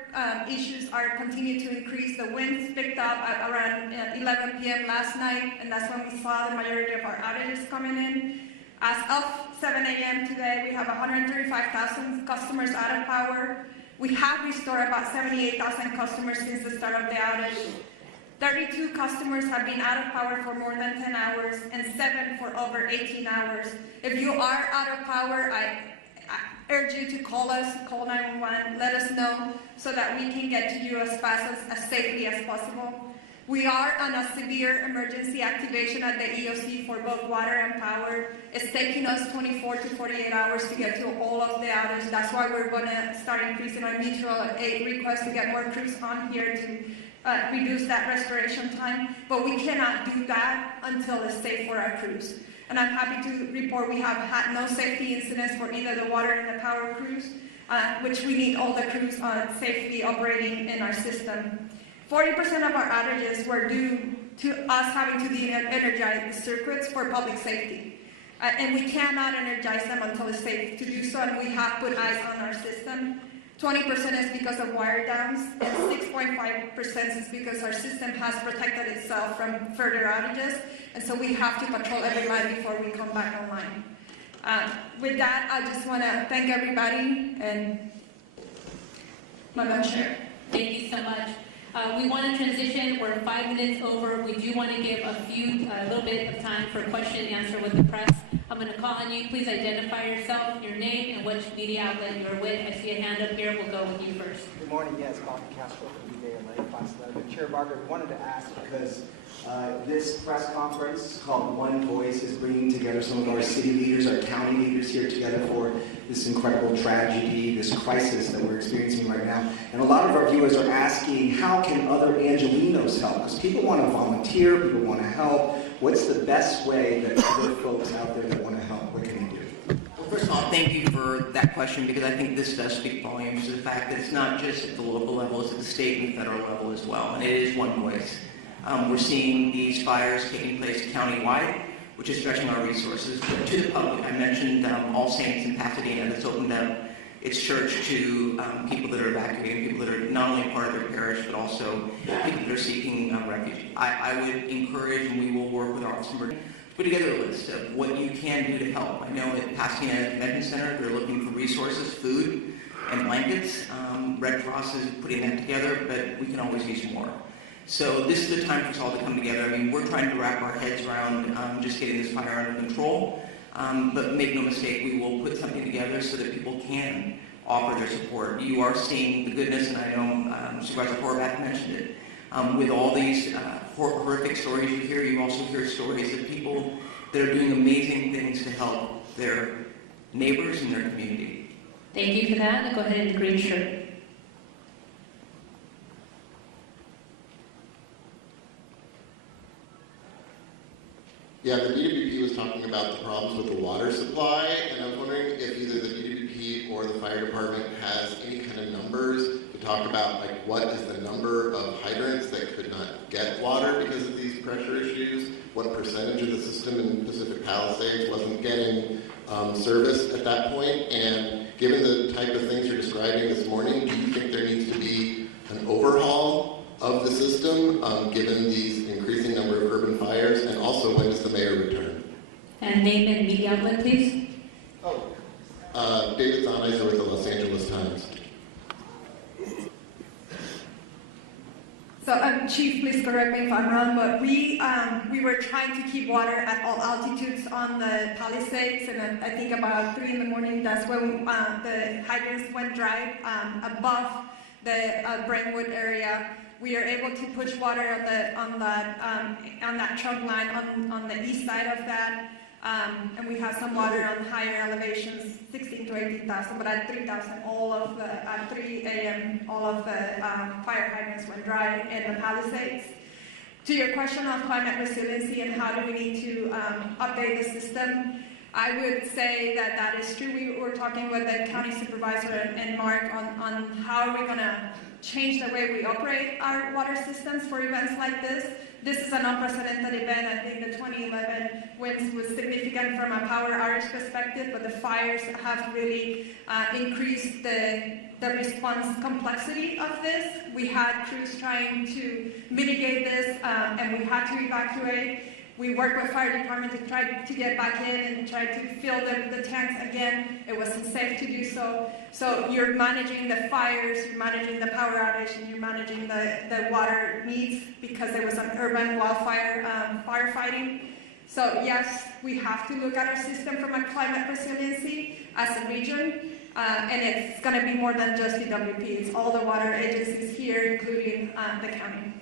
issues are continuing to increase. The winds picked up at around 11 p.m. last night, and that's when we saw the majority of our outages coming in. As of 7 a.m. today, we have 135,000 customers out of power. We have restored about 78,000 customers since the start of the outage. 32 customers have been out of power for more than 10 hours, and 7 for over 18 hours. If you are out of power, I urge you to call us, call 911, let us know so that we can get to you as fast as safely as possible. We are on a severe emergency activation at the EOC for both water and power. It's taking us 24 to 48 hours to get to all of the outage. That's why we're going to start increasing our mutual aid request to get more crews on here to reduce that restoration time. But we cannot do that until it's safe for our crews. And I'm happy to report we have had no safety incidents for either the water and the power crews, which we need all the crews safely operating in our system. 40% of our outages were due to us having to de-energize the circuits for public safety. And we cannot energize them until it's safe to do so, and we have put eyes on our system. 20% is because of wire downs, and 6.5% is because our system has protected itself from further outages, and so we have to patrol every night before we come back online. With that, I just want to thank everybody, and Madam Chair. Thank you so much. We want to transition. We're 5 minutes over. We do want to give a little bit of time for question and answer with the press. I'm going to call on you. Please identify yourself, your name, and which media outlet you're with. I see a hand up here. We'll go with you first. Good morning. Yes, Coffee Castro from BDA Class 11. Chair Barker, wanted to ask because this press conference called One Voice is bringing together some of our city leaders, our county leaders here together for this incredible tragedy, this crisis that we're experiencing right now. And a lot of our viewers are asking, how can other Angelinos help? Because people want to volunteer, people want to help. What's the best way that other folks out there that want to help, what can they do? Well, first of all, thank you for that question, because I think this does speak volumes to the fact that it's not just at the local level, it's at the state and federal level as well, and it is one voice. We're seeing these fires taking place countywide, which is stretching our resources. But to the public, I mentioned All Saints in Pasadena that's opened up its church to people that are evacuating, people that are not only part of their parish, but also people that are seeking refuge. I would encourage, and we will work with our office to put together a list of what you can do to help. I know at Pasadena Convention Center, they're looking for resources, food, and blankets. Red Cross is putting that together, but we can always use more. So this is the time for us all to come together. I mean, we're trying to wrap our heads around just getting this fire under control. But make no mistake, we will put something together so that people can offer their support. You are seeing the goodness, and I know Supervisor Horvath mentioned it, with all these horrific stories you hear, you also hear stories of people that are doing amazing things to help their neighbors and their community. Thank you for that. Now go ahead in the green shirt. Yeah, the DWP was talking about the problems with the water supply, and I was wondering if either the DWP or the fire department has any kind of numbers to talk about, like what is the number of hydrants that could not get water because of these pressure issues, what percentage of the system in Pacific Palisades wasn't getting service at that point, and given the type of things you're describing this morning, do you think there needs to be an overhaul of the system, given these increasing number of urban fires, and also when does the mayor return? And name and media outlet, please. David Zanizer with the Los Angeles Times. So, Chief, please correct me if I'm wrong, but we were trying to keep water at all altitudes on the Palisades, and I think about 3 in the morning, that's when the hydrants went dry above the Brentwood area. We are able to push water on that trunk line on the east side of that, and we have some water on higher elevations, 16 to 18,000. But at 3,000, at 3 a.m., all of the fire hydrants went dry in the Palisades. To your question of climate resiliency and how do we need to update the system, I would say that is true. We were talking with the county supervisor and Mark on how are we going to change the way we operate our water systems for events like this. This is an unprecedented event. I think the 2011 winds was significant from a power outage perspective, but the fires have really increased the response complexity of this. We had crews trying to mitigate this, and we had to evacuate. We worked with fire department to try to get back in and try to fill the tanks again. It wasn't safe to do so. So you're managing the fires, you're managing the power outage, and you're managing the water needs because there was an urban wildfire firefighting. So yes, we have to look at our system from a climate resiliency as a region. And it's going to be more than just DWP. It's all the water agencies here, including the county.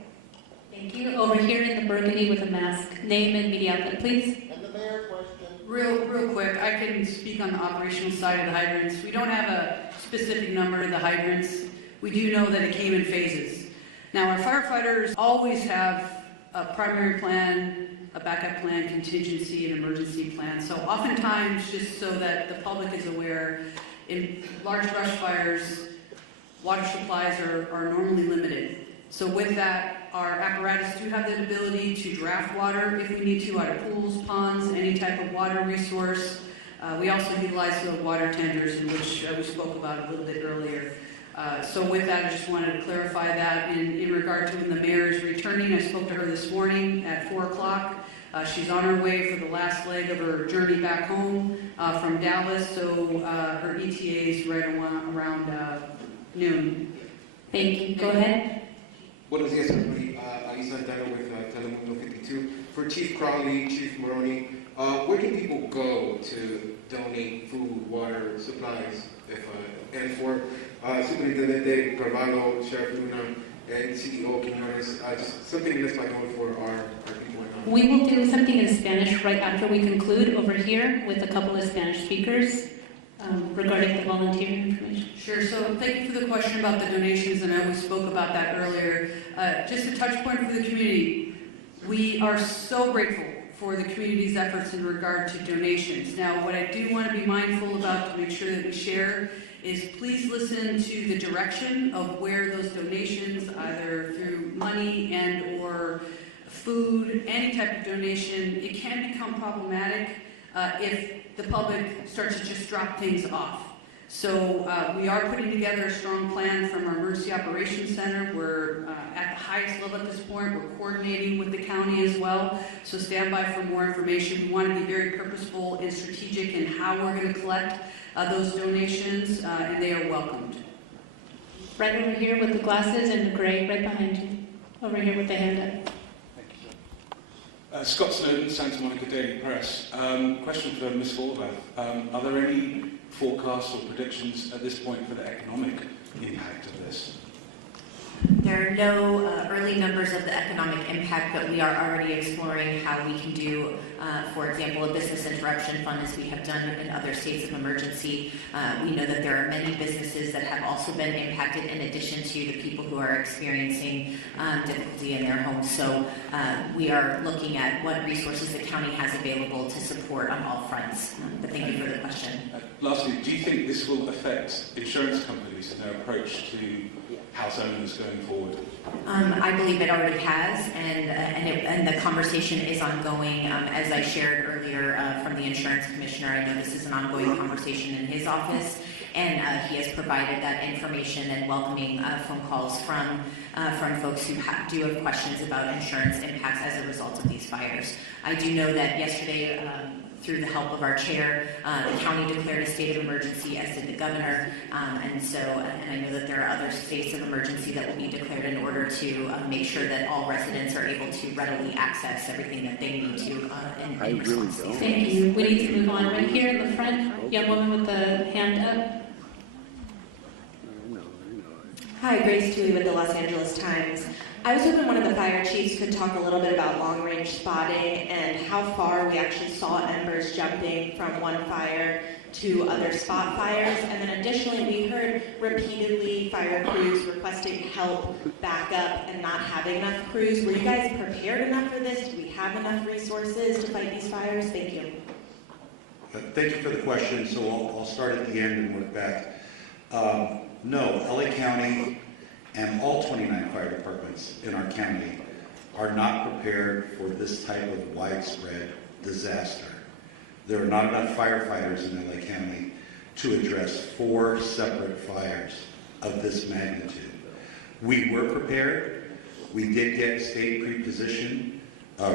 Thank you. Over here in the burgundy with a mask. Name and media outlet, please. And the mayor question. Real quick, I can speak on the operational side of the hydrants. We don't have a specific number of the hydrants. We do know that it came in phases. Now, our firefighters always have a primary plan, a backup plan, contingency, and emergency plan. So oftentimes, just so that the public is aware, in large brush fires, water supplies are normally limited. So with that, our apparatus do have the ability to draft water if we need to out of pools, ponds, any type of water resource. We also utilize the water tenders, in which we spoke about a little bit earlier. So with that, I just wanted to clarify that. In regard to when the mayor is returning, I spoke to her this morning at 4 o'clock. She's on her way for the last leg of her journey back home from Dallas, so her ETA is right around noon. Thank you. Go ahead. Buenos días, everybody. Ali Santana with Telemundo 52. For Chief Crowley, Chief Maroney, where can people go to donate food, water, supplies, and for Superintendente Carvalho, Sheriff Luna, and CEO Quinones, just something that's like going for our people in our... We will do something in Spanish right after we conclude over here with a couple of Spanish speakers regarding the volunteer information. Sure, so thank you for the question about the donations, and I know we spoke about that earlier. Just a touch point for the community. We are so grateful for the community's efforts in regard to donations. Now, what I do want to be mindful about to make sure that we share is please listen to the direction of where those donations, either through money and or food, any type of donation, it can become problematic if the public starts to just drop things off. So we are putting together a strong plan from our Emergency Operations Center. We're at the highest level at this point. We're coordinating with the county as well. So stand by for more information. We want to be very purposeful and strategic in how we're going to collect those donations, and they are welcomed. Right over here with the glasses and the gray, right behind you. Over here with the hand up. Scott Snowden, Santa Monica Daily Press. Question for Ms. Forbath. Are there any forecasts or predictions at this point for the economic impact of this? There are no early numbers of the economic impact, but we are already exploring how we can do, for example, a business interruption fund, as we have done in other states of emergency. We know that there are many businesses that have also been impacted in addition to the people who are experiencing difficulty in their homes. So we are looking at what resources the county has available to support on all fronts. But thank you for the question. Lastly, do you think this will affect insurance companies and their approach to house owners going forward? I believe it already has, and the conversation is ongoing. As I shared earlier from the insurance commissioner, I know this is an ongoing conversation in his office, and he has provided that information and welcoming phone calls from folks who do have questions about insurance impacts as a result of these fires. I do know that yesterday, through the help of our chair, the county declared a state of emergency, as did the governor, and I know that there are other states of emergency that will be declared in order to make sure that all residents are able to readily access everything that they need to in response to these. Thank you. We need to move on. Right here in the front, young woman with the hand up. Hi, Grace Toohey with the Los Angeles Times. I was hoping one of the fire chiefs could talk a little bit about long-range spotting and how far we actually saw embers jumping from one fire to other spot fires. And then additionally, we heard repeatedly fire crews requesting help, backup, and not having enough crews. Were you guys prepared enough for this? Do we have enough resources to fight these fires? Thank you. Thank you for the question. So I'll start at the end and work back. No, LA County and all 29 fire departments in our county are not prepared for this type of widespread disaster. There are not enough firefighters in LA County to address 4 separate fires of this magnitude. We were prepared. We did get state pre-position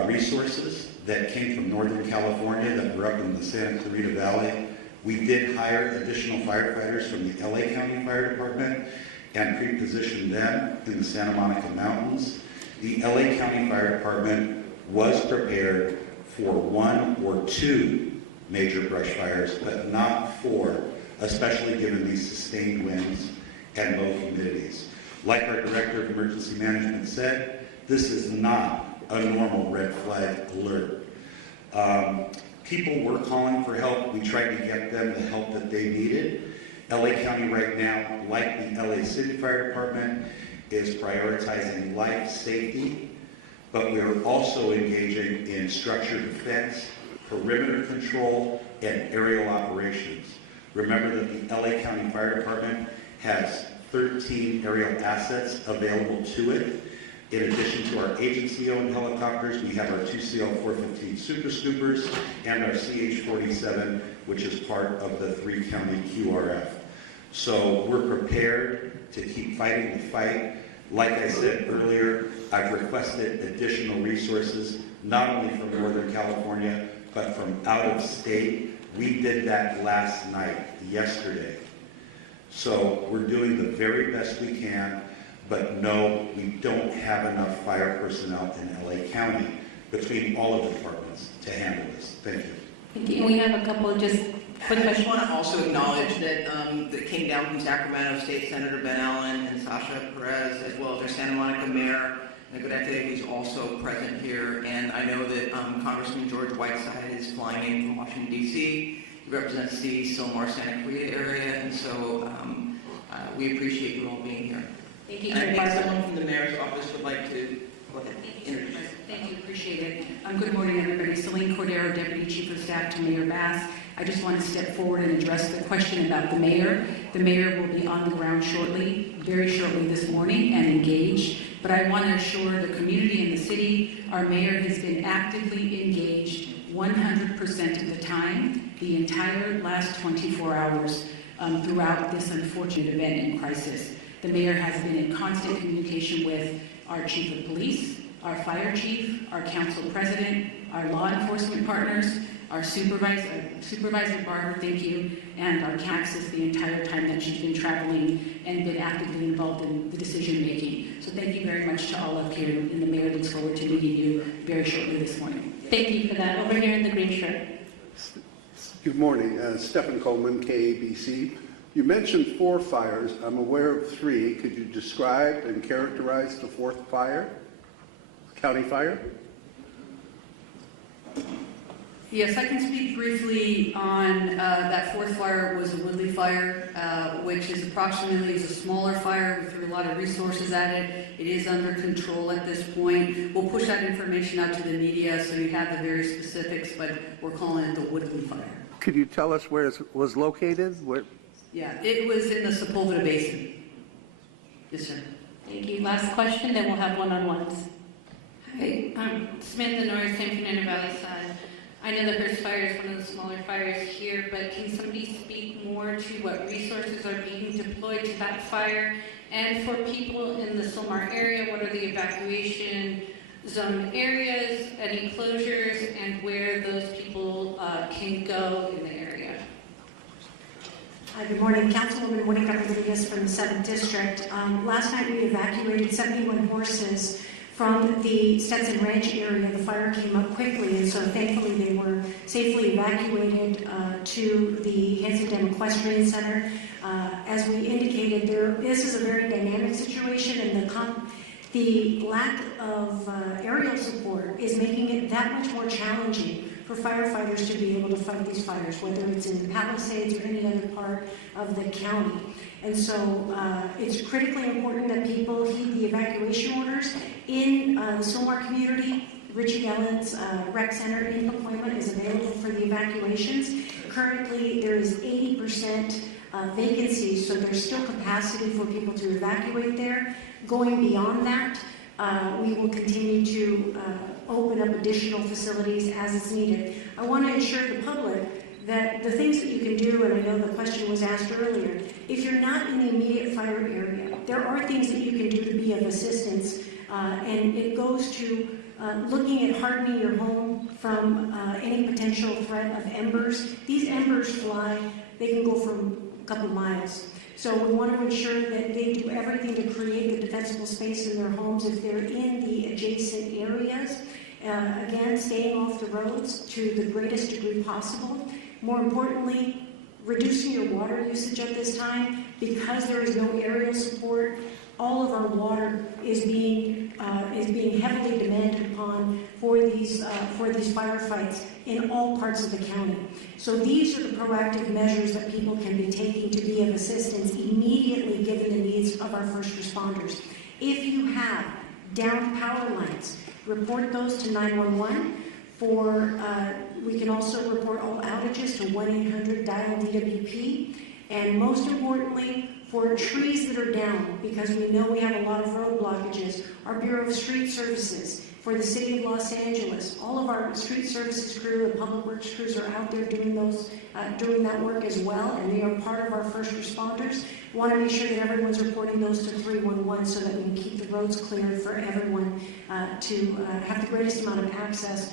resources that came from Northern California that were up in the Santa Clarita Valley. We did hire additional firefighters from the LA County Fire Department and pre-positioned them in the Santa Monica Mountains. The LA County Fire Department was prepared for 1 or 2 major brush fires, but not 4, especially given these sustained winds and low humidities. Like our Director of Emergency Management said, this is not a normal red flag alert. People were calling for help. We tried to get them the help that they needed. LA County right now, like the LA City Fire Department, is prioritizing life safety, but we are also engaging in structured defense, perimeter control, and aerial operations. Remember that the LA County Fire Department has 13 aerial assets available to it. In addition to our agency-owned helicopters, we have our 2 CL-415 Super Scoopers and our CH-47, which is part of the 3-county QRF. So we're prepared to keep fighting the fight. Like I said earlier, I've requested additional resources, not only from Northern California, but from out of state. We did that last night, yesterday. So we're doing the very best we can. But no, we don't have enough fire personnel in LA County between all of the departments to handle this. Thank you. Thank you. And we have a couple just quick I just questions. want to also acknowledge that that came down from Sacramento State Senator Ben Allen and Sasha Perez, as well as our Santa Monica Mayor Negrete, who's also present here. And I know that Congressman George Whiteside is flying in from Washington, D.C. He represents the Sylmar Santa Clarita area, and so we appreciate you all being here. Thank you, And I Chair think Barber. someone from the mayor's office would like to go ahead. Introduce. Thank you, appreciate it. Good morning, everybody. Celine Cordero, Deputy Chief of Staff to Mayor Bass. I just want to step forward and address the question about the mayor. The mayor will be on the ground shortly, very shortly this morning, and engaged. But I want to assure the community and the city, our mayor has been actively engaged 100% of the time, the entire last 24 hours throughout this unfortunate event and crisis. The mayor has been in constant communication with our chief of police, our fire chief, our council president, our law enforcement partners, our Supervisor Barber, thank you, and our Caxis the entire time that she's been traveling and been actively involved in the decision making. So thank you very much to all of you, and the mayor looks forward to meeting you very shortly this morning. Thank you for that. Over here in the green shirt. Good morning. Stephen Coleman, KABC. You mentioned 4 fires. I'm aware of 3. Could you describe and characterize the 4th fire, county fire? Yes, I can speak briefly on that 4th fire. Was a Woodley fire, which is approximately a smaller fire. We threw a lot of resources at it. It is under control at this point. We'll push that information out to the media so you have the very specifics, but we're calling it the Woodley fire. Could you tell us where it was located? Where? Yeah, it was in the Sepulveda Basin. Yes, sir. Thank you. Last question, then we'll have one-on-ones. Hi, Samantha Norris, San Fernando Valley Sun. I know the Hearst fire is one of the smaller fires here, but can somebody speak more to what resources are being deployed to that fire? And for people in the Silmar area, what are the evacuation zone areas, any closures, and where those people can go in the area? Hi, good morning. Councilwoman Monica Rodriguez from the 7th District. Last night we evacuated 71 horses from the Stetson Ranch area. The fire came up quickly, and so thankfully they were safely evacuated to the Hanson Dam Equestrian Center. As we indicated, this is a very dynamic situation, and the lack of aerial support is making it that much more challenging for firefighters to be able to fight these fires, whether it's in the Palisades or any other part of the county. And so it's critically important that people heed the evacuation orders. In the Silmar community, Richie Ellen's rec center in Pacoima is available for the evacuations. Currently, there is 80% vacancy, so there's still capacity for people to evacuate there. Going beyond that, we will continue to open up additional facilities as it's needed. I want to assure the public that the things that you can do, and I know the question was asked earlier, if you're not in the immediate fire area, there are things that you can do to be of assistance, and it goes to looking at hardening your home from any potential threat of embers. These embers fly, they can go for a couple miles. So we want to ensure that they do everything to create the defensible space in their homes if they're in the adjacent areas. Again, staying off the roads to the greatest degree possible. More importantly, reducing your water usage at this time. Because there is no aerial support, all of our water is being heavily demanded upon for these firefights in all parts of the county. So these are the proactive measures that people can be taking to be of assistance immediately given the needs of our first responders. If you have downed power lines, report those to 911. We can also report all outages to 1-800-DIAL-DWP. And most importantly, for trees that are down, because we know we have a lot of road blockages, our Bureau of Street Services, for the City of Los Angeles, all of our street services crew and public works crews are out there doing that work as well, and they are part of our first responders. We want to make sure that everyone's reporting those to 311 so that we can keep the roads cleared for everyone to have the greatest amount of access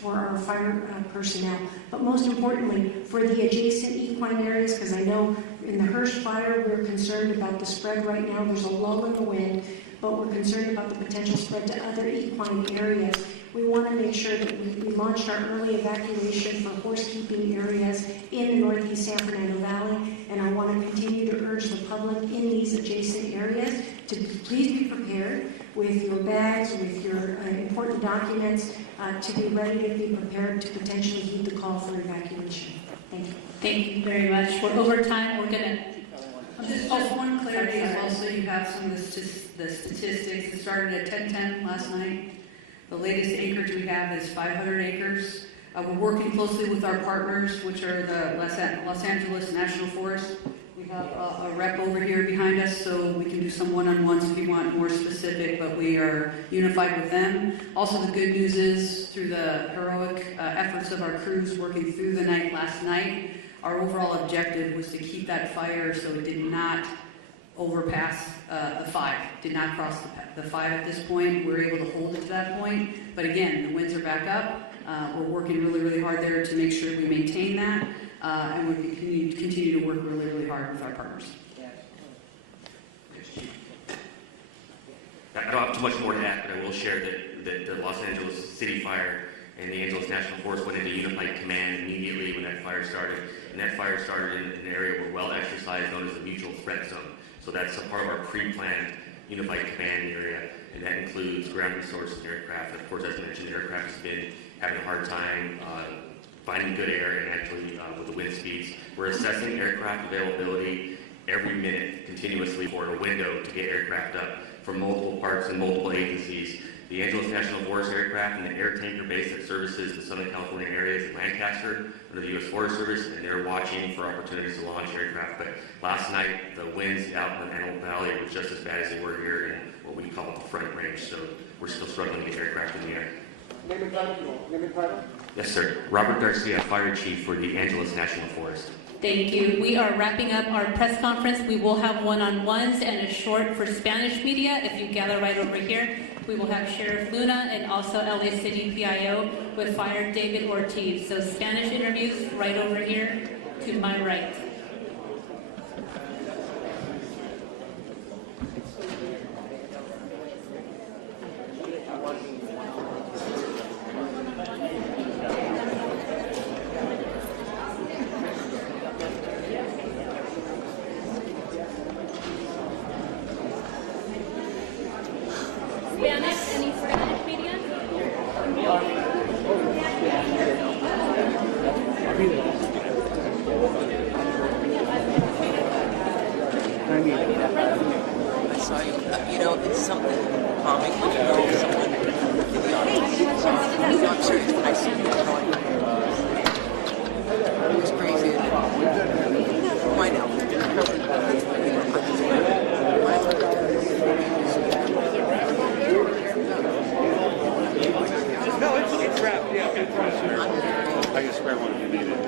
for our fire personnel. But most importantly, for the adjacent equine areas, because I know in the Hearst fire, we're concerned about the spread right now. There's a lull in the wind, but we're concerned about the potential spread to other equine areas. We want to make sure that we launched our early evacuation for horse-keeping areas in the Northeast San Fernando Valley, and I want to continue to urge the public in these adjacent areas to please be prepared with your bags, with your important documents, to be ready to be prepared to potentially heed the call for evacuation. Thank you. Thank you very much. We're over time. We're going to... Just one clarity as well, so you have some of the statistics. It started at 1010 last night. The latest acreage we have is 500 acres. We're working closely with our partners, which are the Los Angeles National Forest. We have a rep over here behind us, so we can do some one-on-ones if you want more specific, but we are unified with them. Also, the good news is, through the heroic efforts of our crews working through the night last night, our overall objective was to keep that fire so it did not overpass the 5, did not cross the 5 at this point. We're able to hold it to that point, but again, the winds are back up. We're working really, really hard there to make sure we maintain that, and we continue to work really, really hard with our partners. I don't have too much more to add, but I will share that the Los Angeles City Fire and the Angeles National Forest went into unified command immediately when that fire started. And that fire started in an area where well exercised, known as the mutual threat zone. So that's a part of our pre-planned unified command area, and that includes ground resources and aircraft. Of course, as mentioned, the aircraft has been having a hard time finding good air, and actually with the wind speeds. We're assessing aircraft availability every minute continuously for a window to get aircraft up from multiple parts and multiple agencies. The Angeles National Forest aircraft and the air tanker base that services the Southern California areas in Lancaster under the U.S. Forest Service, and they're watching for opportunities to launch aircraft. But last night, the winds out in the Antelope Valley were just as bad as they were here in what we call the front range. So we're still struggling to get aircraft in the air. Name and title? Yes, sir. Robert Garcia, Fire Chief for the Angeles National Forest. Thank you. We are wrapping up our press conference. We will have one-on-ones and a short for Spanish media. If you gather right over here, we will have Sheriff Luna and also LA City PIO with Fire David Ortiz. So Spanish interviews right over here to my right. Spanish, any Spanish media? I saw you. You know, it's something calming when you know someone in the audience. No, I'm serious. I see you drawing. It was crazy. Why now? No, it's wrapped, yeah. I can spare one if you need it.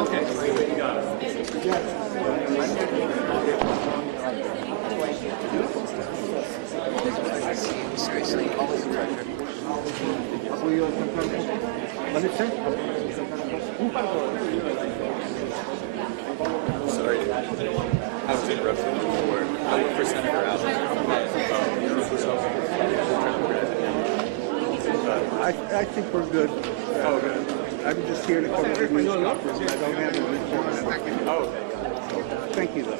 Okay, you got it. Seriously, always a pleasure. Sorry, I was interrupted before. I work for Senator Allen. I think we're good. Oh, good. I'm just here to come to the news conference. I don't have a report. Oh, okay. Thank you, though.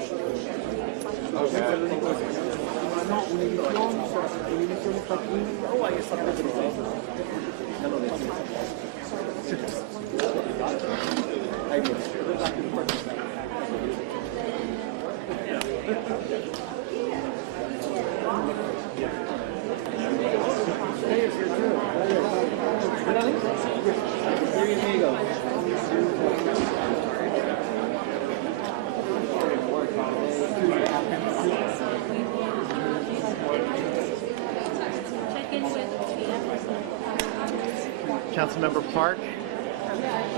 Councilmember Park,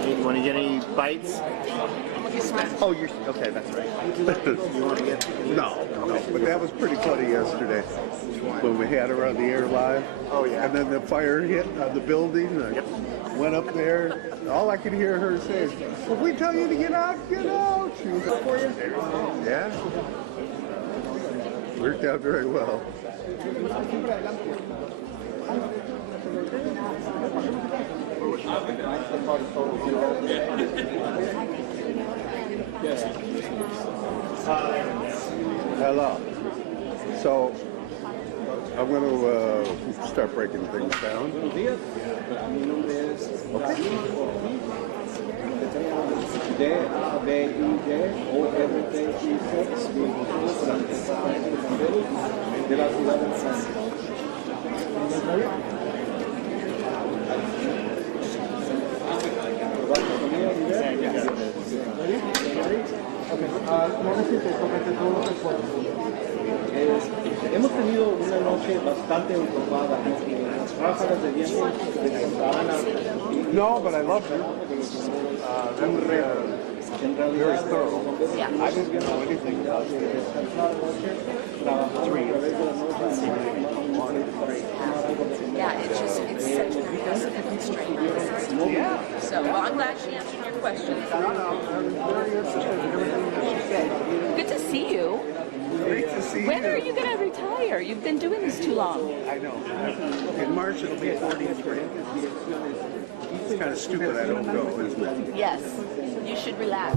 you want to get any bites? Oh, you're okay. That's right. You want to get? No, but that was pretty funny yesterday when we had her on the air live. Oh yeah. And then the fire hit on the building. Went up there. All I could hear her say is, "If we tell you to get out, get out." She was up for you. Yeah. Worked out very well. Yes. Hello. So I'm going to start breaking things down. Hemos tenido una noche bastante ocupada, las ráfagas de viento descontaban a... No, but I love you. That was very thorough. I didn't know anything about it. 3 Yeah, it's such an unprecedented strain on the system. Yeah. So, well, I'm glad she answered your questions. I'm very interested in everything that she said. Good to see you. Great to see you. When are you going to retire? You've been doing this too long. I know. In March it'll be 43. It's kind of stupid I don't go, isn't it? Yes, you should relax.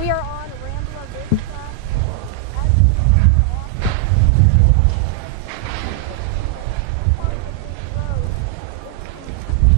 We are on